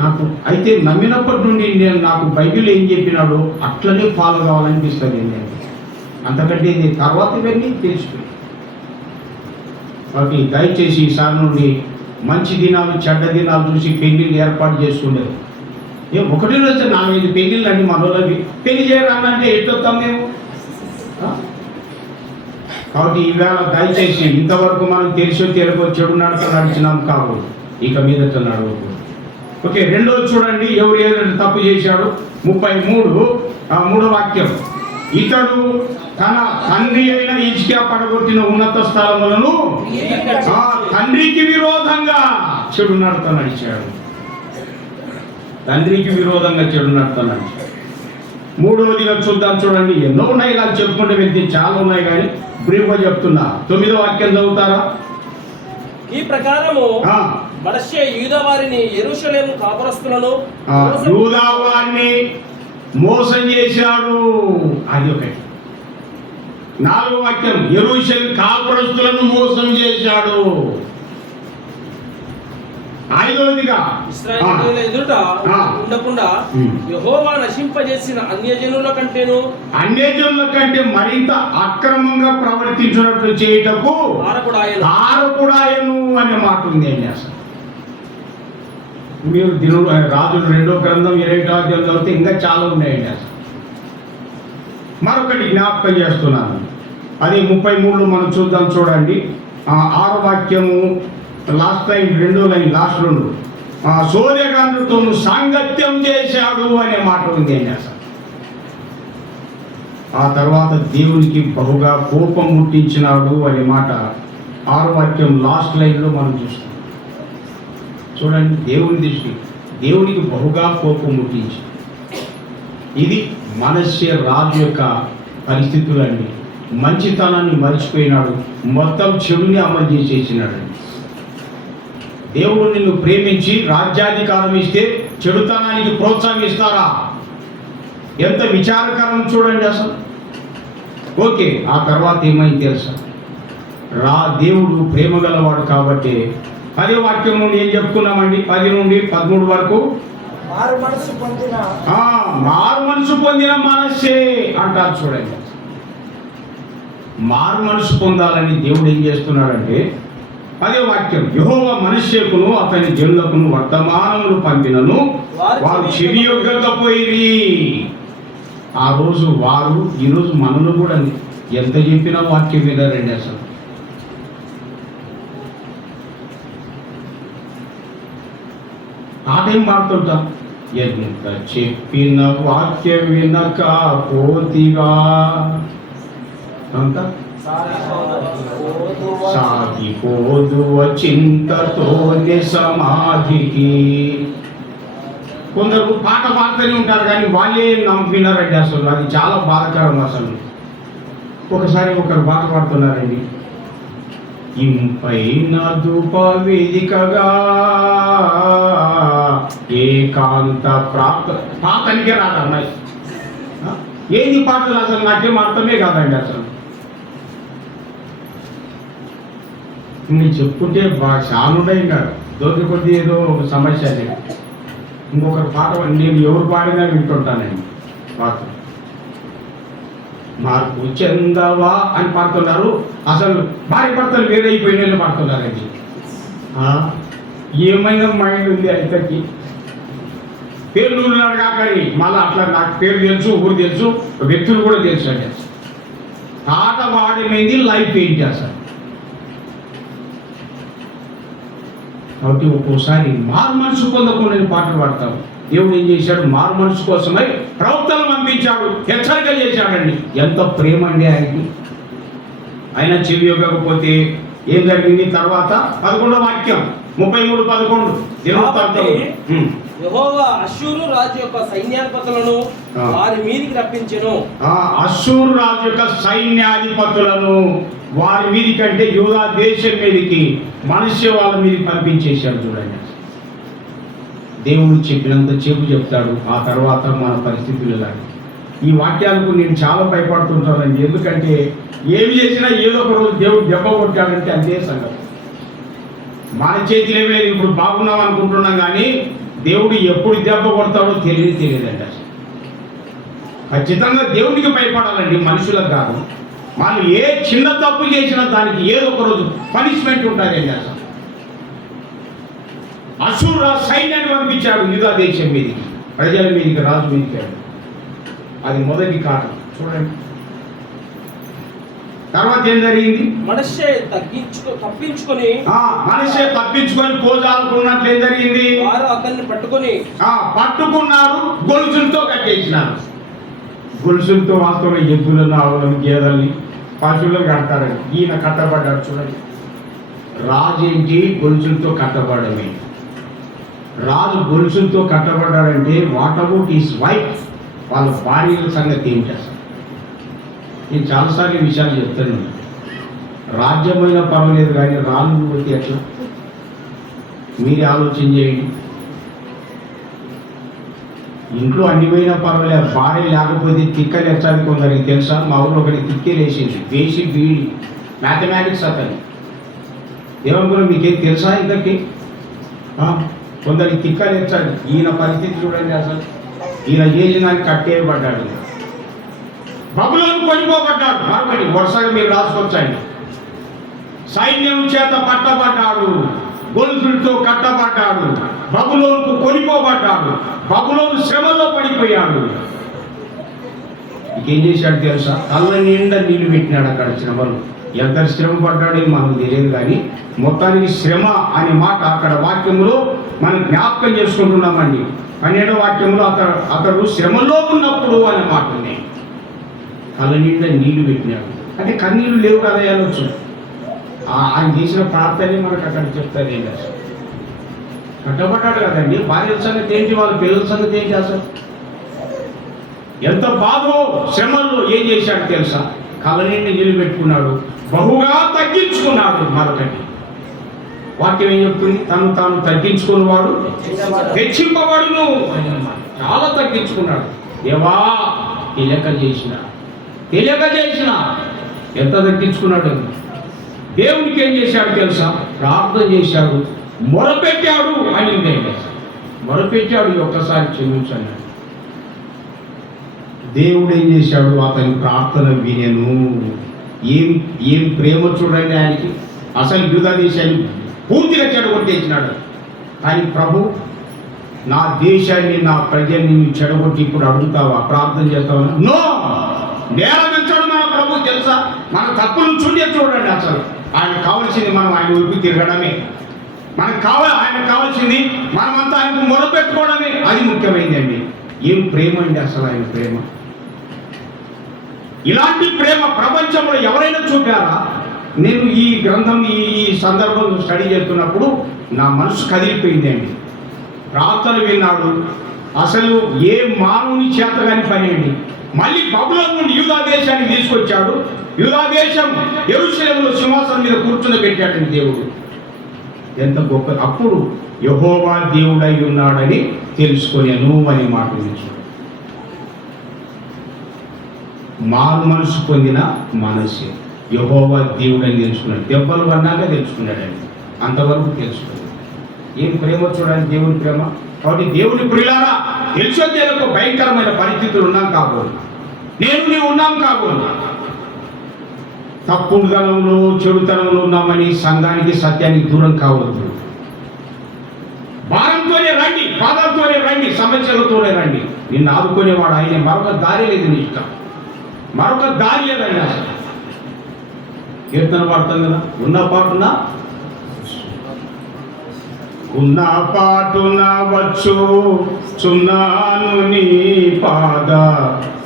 నాకు. అయితే నమ్మినప్పటి నుండి నేను నాకు బైబిల్ ఏం చెప్పినాడో అట్లనే ఫాలో కావాలనిపిస్తుంది నేను. అంతకంటే నేను తర్వాత ఇవన్నీ తెలుసుకుని. కాబట్టి దయచేసి ఈసారి నుండి మంచి దినాలు చెడ్డ దినాలు చూసి పెళ్లిళ్ళు ఏర్పాటు చేసుకునేది. ఒకటి రోజు 4-5 పెళ్లిళ్ళు అండి మనోళ్ళకి. పెళ్లి చేయాలంటే ఎట్టొస్తాం మేము? కాబట్టి ఈవేళ దయచేసి ఇంతవరకు మనం తెలియకో చెడు నడక నడిచినాం కాబట్టి ఇక మీదట నడవకూడదు. ఓకే, రెండోది చూడండి, ఎవరు ఏదైనా తప్పు చేశాడు. 33 వాక్యం. ఇతడు తన తండ్రి అయిన హిజ్కియా పడగొట్టిన ఉన్నత స్థలములను తండ్రికి విరోధంగా చెడు నడత నడిచాడు. తండ్రికి విరోధంగా చెడు నడత నడిచాడు. 3వదిగా చూద్దాం చూడండి. ఎన్నో ఉన్నాయి, ఇలా చెప్పుకుంటే వెళ్తే చాలా ఉన్నాయి, కానీ బ్రీఫ్గా చెప్తున్నా. 9వ వాక్యం చదువుతారా? ఈ ప్రకారము మనష్షే యూదా వారిని యెరూషలేము కాపురస్తులను యూదా వారిని మోసం చేశాడు. అది ఒకటి. 4వ వాక్యం, యెరూషలేము కాపురస్తులను మోసం చేశాడు. 5వదిగా ఇశ్రాయేలీయుల ఎదుట ఉండకుండా యెహోవా నశింపజేసిన అన్యజనుల కంటే మరింత అక్రమంగా ప్రవర్తించినట్లు చేయుటకు ఆరకుడాయను అనే మాట ఉంది అండి. అసలు మీరు రాజులు 2వ గ్రంథం 21వ అధ్యాయం చదివితే ఇంకా చాలా ఉన్నాయండి. అసలు మరొకటి జ్ఞాపకం చేస్తున్నాను, అది 33లో మనం చూద్దాం చూడండి. 6వ వాక్యము లాస్ట్ లైన్, 2వ లైన్ లాస్ట్ 2. సోదెగాండ్రతో సాంగత్యం చేశాడు అనే మాట ఉంది అండి. అసలు ఆ తర్వాత దేవునికి బహుగా కోపం ముట్టించినాడు అనే మాట 6వ వాక్యం లాస్ట్ లైన్లో మనం చూస్తాం. చూడండి, దేవునికి బహుగా కోపం ముట్టించి ఇది మనస్సే రాజు యొక్క పరిస్థితులండి. మంచితనాన్ని మర్చిపోయినాడు, మొత్తం చెడుని అమలు చేసేసినాడు. దేవుడు నిన్ను ప్రేమించి రాజ్యాధికారం ఇస్తే చెడుతనానికి ప్రోత్సహిస్తారా? ఎంత విచారకరం చూడండి అసలు. ఓకే, ఆ తర్వాత ఏమైంది తెలుసా? దేవుడు ప్రేమ గలవాడు కాబట్టి 10వ వాక్యం నుండి ఏం చెప్పుకున్నామండి? 10 నుండి 13 వరకు మారు మనసు పొందిన మనస్సే అంటారు చూడండి. మారు మనసు పొందాలని దేవుడు ఏం చేస్తున్నాడంటే 10వ వాక్యం, యెహోవా మనష్షేకును అతని జనులకును వర్తమానములు పంపినను వారు చెవియొగ్గకపోయిరి. ఆ రోజు వారు, ఈరోజు మనను కూడా ఎంత చెప్పినా వాక్యం వినరండి అసలు. ఆ టైం పాడుతుంటాం, ఎంత చెప్పిన వాక్యం వినక పోతిగా అంత సాగిపోదు చింతతోనే సమాధికి. కొందరు పాట పాడుతూనే ఉంటారు కానీ వాళ్ళే వినరండి అసలు. అది చాలా బాధాకరం అసలు. ఒకసారి ఒకరు పాట పాడుతున్నారండి, ఇంపైన ధూప వేదికగా ఏకాంత పాతనికే రాదు అమ్మాయి. ఏది పాటలు అసలు నాకేం అర్థమే కాదండి అసలు. నేను చెప్పుకుంటే చాలా ఇంకా దొరికి కొద్ది ఏదో ఒక సమస్య అది. ఇంకొకరు పాట నేను ఎవరు పాడినా వింటుంటానండి. పాట మార్పు చెందవా అని పాడుతున్నారు. అసలు భార్య భర్తలు వేరైపోయిన పాడుతున్నారండి. ఏమైనా మైండ్ ఉంది అయితేకి. పేర్లు ఉన్నాడు కాకని మళ్ళీ అట్లా నాకు పేరు తెలుసు, ఊరు తెలుసు, వ్యక్తులు కూడా తెలుసు అండి. పాట పాడమైంది లైఫ్ ఏంటి అసలు. కాబట్టి ఒక్కోసారి మారు మనసు పొందకుండా పాటలు పాడతాం. దేవుడు ఏం చేశాడు? మారు మనసు కోసమై ప్రవక్తలను పంపించాడు, హెచ్చరిక చేశాడండి. ఎంత ప్రేమ అండి ఆయనకి. ఆయన చెవి ఇవ్వకపోతే ఏం జరిగింది? తర్వాత 11వ వాక్యం 33:11 యెహోవా అష్షూరు రాజు యొక్క సైన్యాధిపతులను వారి మీదికి రప్పించెను. అష్షూరు రాజు యొక్క సైన్యాధిపతులను వారి మీది కంటే యూదా దేశం మీదికి మనుష్య వాళ్ళ మీదకి పంపించేశాడు. చూడండి, దేవుడు చెప్పినంత చెప్పు చెప్తాడు. ఆ తర్వాత మన పరిస్థితులు ఎలాంటి. ఈ వాక్యాలకు నేను చాలా భయపడుతుంటానండి. ఎందుకంటే ఏమి చేసినా ఏదో ఒక రోజు దేవుడు దెబ్బ కొట్టాడంటే అంతే సంగతి. మన చేతిలో లేదు. ఇప్పుడు బాగున్నాం అనుకుంటున్నాం కానీ దేవుడు ఎప్పుడు దెబ్బ కొడతాడో తెలియదండి అసలు. ఖచ్చితంగా దేవుడికి భయపడాలండి, మనుషులకు కాదు. వాళ్ళు ఏ చిన్న తప్పు చేసినా దానికి ఏదో ఒక రోజు పనిష్మెంట్ ఉంటుందండి అసలు. అష్షూరు సైన్యాన్ని పంపించాడు యూదా దేశం మీదకి, ప్రజల మీదకి, రాజు మీదకి. అది మొదటి కారణం. చూడండి తర్వాత ఏం జరిగింది? మనష్షే తప్పించుకొని పోజాలకున్నట్లు ఏం జరిగింది? వారు అతన్ని పట్టుకున్నారు, గొలుసులతో కట్టేసినారు. గొలుసులతో వాస్తవం ఎద్దులను, ఆవులను, గేదెల్ని, పశువులను కడతారండి. ఈయన కట్టబడ్డాడు. చూడండి, రాజు ఏంటి? గొలుసులతో కట్టబడమే. రాజు గొలుసులతో కట్టబడ్డాడంటే వాట్ అబౌట్ హిస్ వైఫ్? వాళ్ళ భార్యల సంగతి ఏంటి అసలు? నేను చాలాసార్లు ఈ విషయాలు చెప్తాను. రాజ్యమైన పర్వాలేదు కానీ రాళ్ళు పోతే ఎట్లా? మీరే ఆలోచన చేయండి. ఇంట్లో అన్ని పోయినా పర్వాలేదు, భార్య లేకపోతే తిక్కలు ఎచ్చాలి కొందరికి తెలుసా? మా ఊళ్ళో ఒకటి తిక్కేలేసింది, వేసి బీడి మ్యాథమెటిక్స్ అతని. ఏమనుకున్నా మీకేం తెలుసా? ఇద్దరికి కొందరికి తిక్కలు ఎచ్చాలి. ఈయన పరిస్థితి చూడండి అసలు. ఈయన చేసిన దానికి కట్టేయబడ్డాడు, బబులోను కొనిపోబడ్డాడు. మరొకటి వరుసగా మీరు రాసుకొచ్చాయండి. సైన్యం చేత పట్టబడ్డాడు, గొలుసులతో కట్టబడ్డాడు, బబులోనుకు కొనిపోబడ్డాడు, బబులోను శ్రమలో పడిపోయాడు. ఇంకేం చేశాడు తెలుసా? కళ్ళ నిండా నీళ్లు పెట్టినాడు అక్కడ శ్రమలు. ఎంత శ్రమ పడ్డాడో మనకు తెలియదు కానీ మొత్తానికి శ్రమ అనే మాట అక్కడ వాక్యంలో మనం జ్ఞాపకం చేసుకుంటున్నామండి. 12వ వాక్యంలో అతడు శ్రమలో ఉన్నప్పుడు అనే మాట ఉన్నాయి. కళ్ళ నిండా నీళ్లు పెట్టినాడు అంటే కన్నీళ్ళు లేవు కదా అనొచ్చు. ఆయన చేసిన ప్రార్థనే మనకు అక్కడ చెప్తారు. ఏంటి అసలు కట్టబడ్డాడు కదండి. భార్యల సంగతి ఏంటి? వాళ్ళ పిల్లల సంగతి ఏంటి అసలు? ఎంత బాధో శ్రమల్లో ఏం చేశాడు తెలుసా? కళ్ళనిండి నిలబెట్టుకున్నాడు, బహుగా తగ్గించుకున్నాడు. మరొకటి వాక్యం ఏం చెప్తుంది? తను తాను తగ్గించుకున్నవాడు హెచ్చింపబడును. చాలా తగ్గించుకున్నాడు. దేవా తెలియక చేసిన ఎంత తగ్గించుకున్నాడు. దేవునికి ఏం చేశాడు తెలుసా? ప్రార్థన చేశాడు, మొరపెట్టాడు అని మొరపెట్టాడు, ఒక్కసారి క్షమించండి. దేవుడు ఏం చేశాడు? అతని ప్రార్థన వినెను. ఏం ప్రేమ చూడండి ఆయనకి. అసలు యూదా దేశాన్ని పూర్తిగా చెడగొట్టేసినాడు. కానీ ప్రభు, నా దేశాన్ని, నా ప్రజల్ని నువ్వు చెడగొట్టి ఇప్పుడు అడుగుతావా, ప్రార్థన చేస్తావా? నో, నేరమించాడు మన ప్రభు. తెలుసా, మన తప్పులను చూడండి. అసలు ఆయన కావాల్సింది మనం ఆయన వైపు తిరగడమే. ఆయన కావాల్సింది మనమంతా ఆయనకు మొరపెట్టుకోవడమే. అది ముఖ్యమైనదండి. ఏం ప్రేమ అండి అసలు ఆయన ప్రేమ. ఇలాంటి ప్రేమ ప్రపంచంలో ఎవరైనా చూపారా? నేను ఈ గ్రంథం ఈ సందర్భం స్టడీ చేస్తున్నప్పుడు నా మనసు కదిలిపోయిందండి. ప్రార్థన విన్నాడు. అసలు ఏ మానవుని చేత కాని పని అండి. మళ్ళీ బబులోను నుండి యూదా దేశాన్ని తీసుకొచ్చాడు. యూదా దేశం యెరూషలేములో సింహాసనం మీద కూర్చుండబెట్టాడండి దేవుడు. ఎంత గొప్ప. అప్పుడు యెహోవా దేవుడై ఉన్నాడని తెలుసుకొనేను అనే మాట నుంచి మారు మనసు పొందిన మనస్సు యెహోవా దేవుడని తెలుసుకున్నాడు. దెబ్బలు పడినాక తెలుసుకున్నాడండి. అంతవరకు తెలుసుకున్నాడు. ఏం ప్రేమ చూడండి, దేవుని ప్రేమ. కాబట్టి దేవుని ప్రియులారా, తెలిసొచ్చేందుకు భయంకరమైన పరిస్థితులు ఉన్నాం కాబోలు. నీవు ఉన్నాం కాబోలు. తప్పుడుతనంలో చెడుతనంలో ఉన్నామని సంఘానికి సత్యానికి దూరం కావద్దు. భారంతోనే రండి, బాధలతోనే రండి, సమస్యలతోనే రండి. నిన్ను ఆదుకునేవాడు ఆయన. మరొక దారి లేదు. నీ ఇష్టం, మరొక దారి లేదండి. అసలు కీర్తన పాడుతాం కదా, ఉన్న పాటున వచ్చు చున్నాను నీ పాద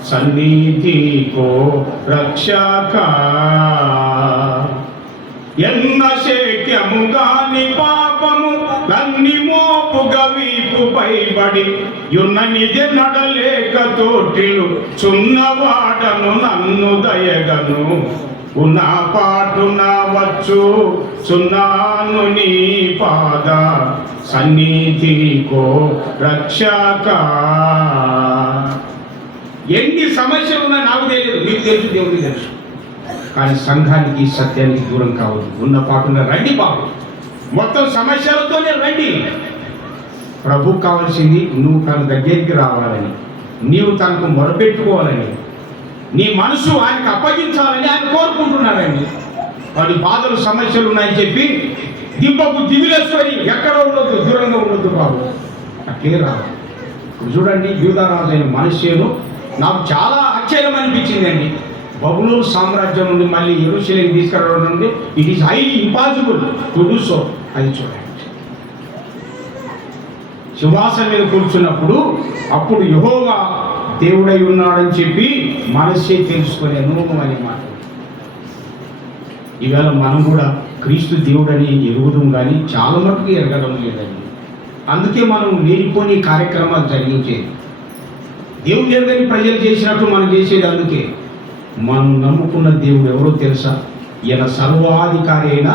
సన్నిధికో రక్షక. ఎన్న శక్యముగాని పాపము నన్ని మోపుగా వీపుపై బడి యున్న నిధి నడలేక తోటిలు చున్నవాడను నన్ను దయగను. ఉన్న పాటున వచ్చు చున్నాను నీ పాద సన్నిధికో రక్షక. ఎన్ని సమస్యలున్నా నాకు తెలియదు, మీకు తెలుసు, దేవుడికి తెలుసు. కానీ సంఘానికి సత్యానికి దూరం కావద్దు. ఉన్న పాటున రండి బాబు, మొత్తం సమస్యలతోనే రండి. ప్రభు కావాల్సింది నువ్వు తన దగ్గరికి రావాలని, నీవు తనకు మొరపెట్టుకోవాలని, నీ మనసు ఆయనకు అప్పగించాలని ఆయన కోరుకుంటున్నాడండి. వాడి బాధలు సమస్యలు ఉన్నాయని చెప్పి దిబ్బకు దిగులేసుకొని ఎక్కడ ఉండొద్దు, దూరంగా ఉండొద్దు బాబు. అట్లే రావాలి. చూడండి, యూదారాజు అయిన మనస్సేను నాకు చాలా ఆశ్చర్యం అనిపించిందండి. బబులోను సామ్రాజ్యం నుండి మళ్ళీ యెరూషలేము తీసుకురావడం నుండి it is highly impossible to do so. అది చూడండి, సింహాసనం మీద కూర్చున్నప్పుడు అప్పుడు యెహోవా దేవుడై ఉన్నాడని చెప్పి మనస్సే తెలుసుకునేను అనే మాట. ఈవేళ మనం కూడా క్రీస్తు దేవుడని ఎరుగుదాం కానీ చాలా మటుకు ఎరగడం లేదండి. అందుకే మనం లేనిపోని కార్యక్రమాలు జరిగించేది. దేవుడు ఎరగని ప్రజలు చేసినట్టు మనం చేసేది. అందుకే మనం నమ్ముకున్న దేవుడు ఎవరో తెలుసా? ఈయన సర్వాధికారి అయిన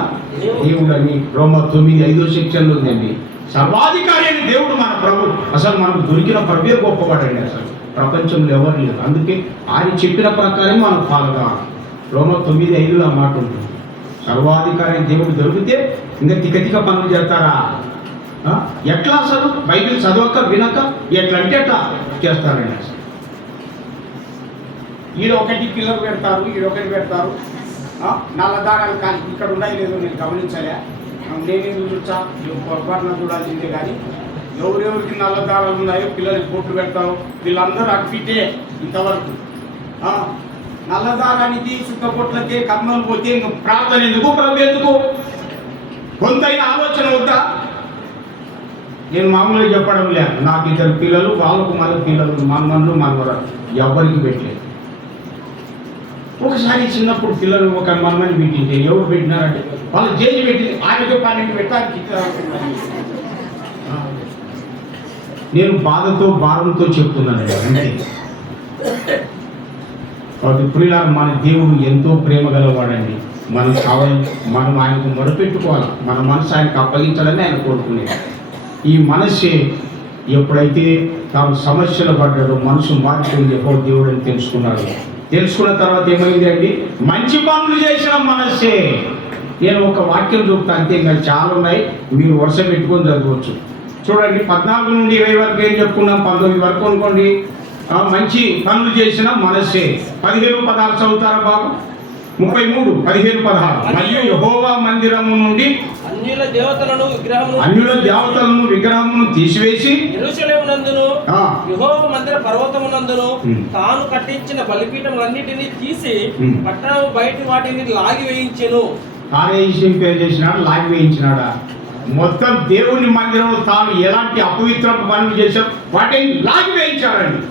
దేవుడు అని రోమా 9:5 సెక్షన్లో ఉందండి. సర్వాధికారి అయిన దేవుడు మన ప్రభు. అసలు మనకు దొరికిన ప్రభే గొప్పవాడండి. అసలు ప్రపంచంలో ఎవరు లేరు. అందుకే ఆయన చెప్పిన ప్రకారం మనం ఫాలో కావాలి. రోమా 9:5 ఆ మాట ఉంటుంది. సర్వాధికారి దేవుడు దొరికితే ఇంకా తిక పనులు చేస్తారా? ఎట్లా అసలు బైబిల్ చదవక వినక ఎట్లా అంటే ఎట్లా చేస్తారండి. అసలు ఈడొకటి పిల్లలు పెడతారు, ఈడొకటి పెడతారు. నల్లదారాలు కానీ ఇక్కడ ఉన్నాయి లేదో నేను గమనించలే. నేనేం చూసా, పొరపాటున చూడాల్సిందే. కానీ ఎవరెవరికి నల్లదారాలు ఉన్నాయో పిల్లలకి బొట్లు పెడతారు. వీళ్ళందరూ అట్ఫిటే ఇంతవరకు. నల్లదారానికి సుక్కపొట్లకే కర్మలు పోతే ఇంక ప్రార్థన ఎందుకు, ప్రభు ఎందుకు? కొంతైనా ఆలోచన వద్దా? నేను మామూలుగా చెప్పడం లేదు. నాకు 2 పిల్లలు, వాళ్ళకు మళ్ళీ పిల్లలు, మనమన్ను మనవరాలు ఎవరికి పెట్టలేదు. ఒకసారి చిన్నప్పుడు పిల్లలు ఒక మనమని పెట్టింటే ఎవరు పెట్టినారంటే వాళ్ళు జైలు పెట్టి ఆయనతో 12 పెట్టాలి. నేను బాధతో భారంతో చెప్తున్నాను. అంటే కాబట్టి ప్రియులారా, మన దేవుడు ఎంతో ప్రేమ గలవాడండి. మనం కావాలి, మనం ఆయనకు మొరపెట్టుకోవాలి. మన మనసు ఆయనకు అప్పగించాలని ఆయన కోరుకునేది. ఈ మనసే ఎప్పుడైతే తాను సమస్యలు పడ్డాడో మనసు మార్చుకుంది దేవుడు అని తెలుసుకున్నాడు. తెలుసుకున్న తర్వాత ఏమైంది అండి? మంచి పనులు చేసిన మనస్సే. నేను ఒక వాక్యం చూపుతా అంతే, ఇంకా చాలా ఉన్నాయి, మీరు వరుస పెట్టుకొని చదవచ్చు. చూడండి, 14 నుండి 20 వరకు ఏం చెప్పుకున్నాం, 19 వరకు అనుకోండి. మంచి పనులు చేసిన మనస్సే. 15-16 చదువుతారా బాబు? 33, 15-16. మరియు యెహోవా మందిరము నుండి అన్యుల దేవతలను విగ్రహమును తీసివేసి యెరూషలేమునందును ఆ. యెహోవా మందిర పర్వతమునందును తాను కట్టించిన బలిపీఠములన్నిటినీ తీసి పట్టణము బయటి వాటిని లాగి వేయించెను. కార్యవిషయం పేరు చేసినాడు, లాగి వేయించినాడా? మొత్తం దేవుని మందిరంలో తాను ఎలాంటి అపవిత్ర పనులు చేశాడు వాటిని లాగి వేయించాడండి.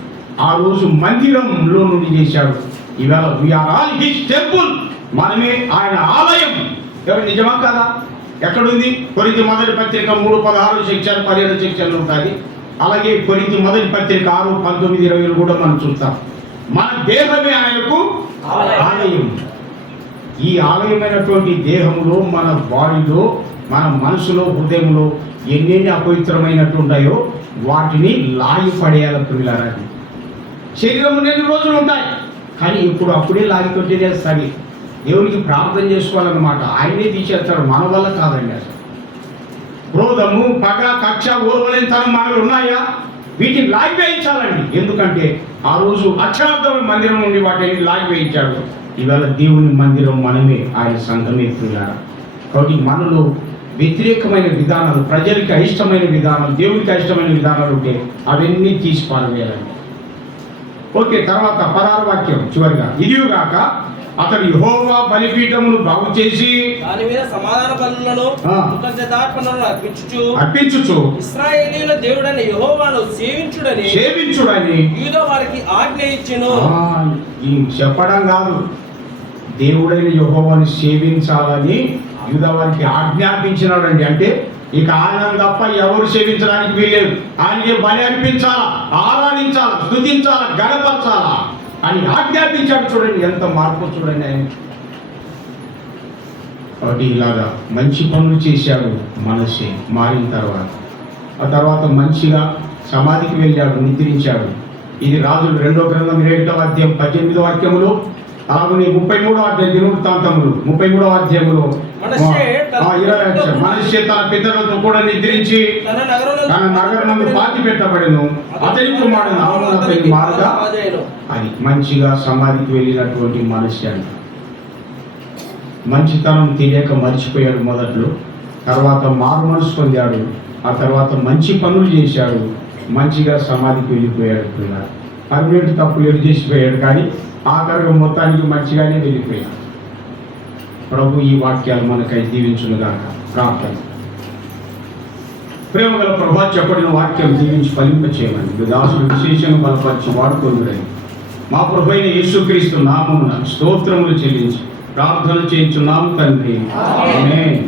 ఆ రోజు మందిరంలో నుండి చేశాడు. ఇవాళ వీఆర్ ఆల్ హిస్ టెంపుల్, మనమే ఆయన ఆలయం. ఎవరు నిజమా కదా? ఎక్కడుంది? కొరింథీ మొదటి పత్రిక 3:16 సెక్షన్ 17 సెక్షన్లు ఉంటుంది. అలాగే కొరింథీ మొదటి పత్రిక 6, 19, 20 కూడా మనం చూస్తాం. మన దేహమే ఆయనకు ఆలయం. ఈ ఆలయమైనటువంటి దేహంలో, మన బాడీలో, మన మనసులో, హృదయంలో ఎన్నెన్ని అపవిత్రమైనట్టుంటాయో వాటిని లాగి పడేయాలి పిల్లలారా. శరీరం 2 రోజులు ఉంటాయి, కానీ ఇప్పుడు అప్పుడే లాగి కొట్టేసేస్తాడు. దేవునికి ప్రార్థన చేసుకోవాలన్నమాట. ఆయనే తీసేస్తాడు, మన వల్ల కాదండి. అసలు క్రోధము, పగ, కక్ష, ఓర్వలేనితనం మనలో ఉన్నాయా? వీటిని లాగి వేయించాలండి. ఎందుకంటే ఆ రోజు అక్షరార్థమైన మందిరం నుండి వాటిని లాగి వేయించాడు. ఇవాళ దేవుని మందిరం మనమే, ఆయన సంఘమే పిల్లారా. కాబట్టి మనలో వ్యతిరేకమైన విధానాలు, ప్రజలకి అయిష్టమైన విధానాలు, దేవునికి అయిష్టమైన విధానాలు ఉంటే అవన్నీ తీసి పారవేయాలండి. ఓకే, తర్వాత 16 వాక్యం చివరిగా, ఇదిగాక అతడు యెహోవా బలిపీఠమును బాగు చేసి దాని మీద సమాధాన బలులను కృతజ్ఞతార్పణలను అర్పించుచు ఇశ్రాయేలీయుల దేవుడైన యెహోవాను సేవించుడని యూదా వారికి ఆజ్ఞ ఇచ్చెను. చెప్పడం కాదు, దేవుడైన యెహోవాను సేవించాలని యూదా వారికి ఆజ్ఞాపించినాడండి. అంటే ఇక ఆయన తప్ప ఎవరు సేవించడానికి వీల్లేదు. ఆయనకి బలి అర్పించాలా, ఆరాధించాలా, స్తుతించాలా, గణపరచాలా అని ఆజ్ఞాపించాడు. చూడండి ఎంత మార్పు చూడండి ఆయన. కాబట్టి ఇలాగా మంచి పనులు చేశాడు మనసే మారిన తర్వాత. ఆ తర్వాత మంచిగా సమాధికి వెళ్ళాడు, నిద్రించాడు. ఇది రాజులు 2వ గ్రంథం 21వ అధ్యాయం 18వ వాక్యములో, అలాగే 33వ అధ్యాయం దినవృత్తాంతములు 33వ అధ్యాయంలో మనష్షే తన పితరులతో కూడా నిద్రించి తన నగరమునందు పాతి పెట్టబడెను. అతని కుమారుడు నామమున అతని మారుగా అని మంచిగా సమాధికి వెళ్ళినటువంటి మనష్షే అంట. మంచితనం తెలియక మర్చిపోయాడు మొదట్లో, తర్వాత మారు మనసు పొందాడు. ఆ తర్వాత మంచి పనులు చేశాడు, మంచిగా సమాధికి వెళ్ళిపోయాడు. పిల్లలు పర్మనెంట్ తప్పులు చేసిపోయాడు, కానీ ఆఖరిగా మొత్తానికి మంచిగానే వెళ్ళిపోయాడు. ప్రభు ఈ వాక్యాలు మనకై దీవించునుగాక. ప్రార్థన. ప్రేమగల ప్రభా, చెప్పడిన వాక్యం దీవించి ఫలింప చేయమని దాసులు విశేషంగా బలపరిచి వాడుకోదురని మా ప్రభు అయిన యేసుక్రీస్తు నామమున స్తోత్రములు చెల్లించి ప్రార్థన చేయించున్నాము తండ్రి. ఆమేన్.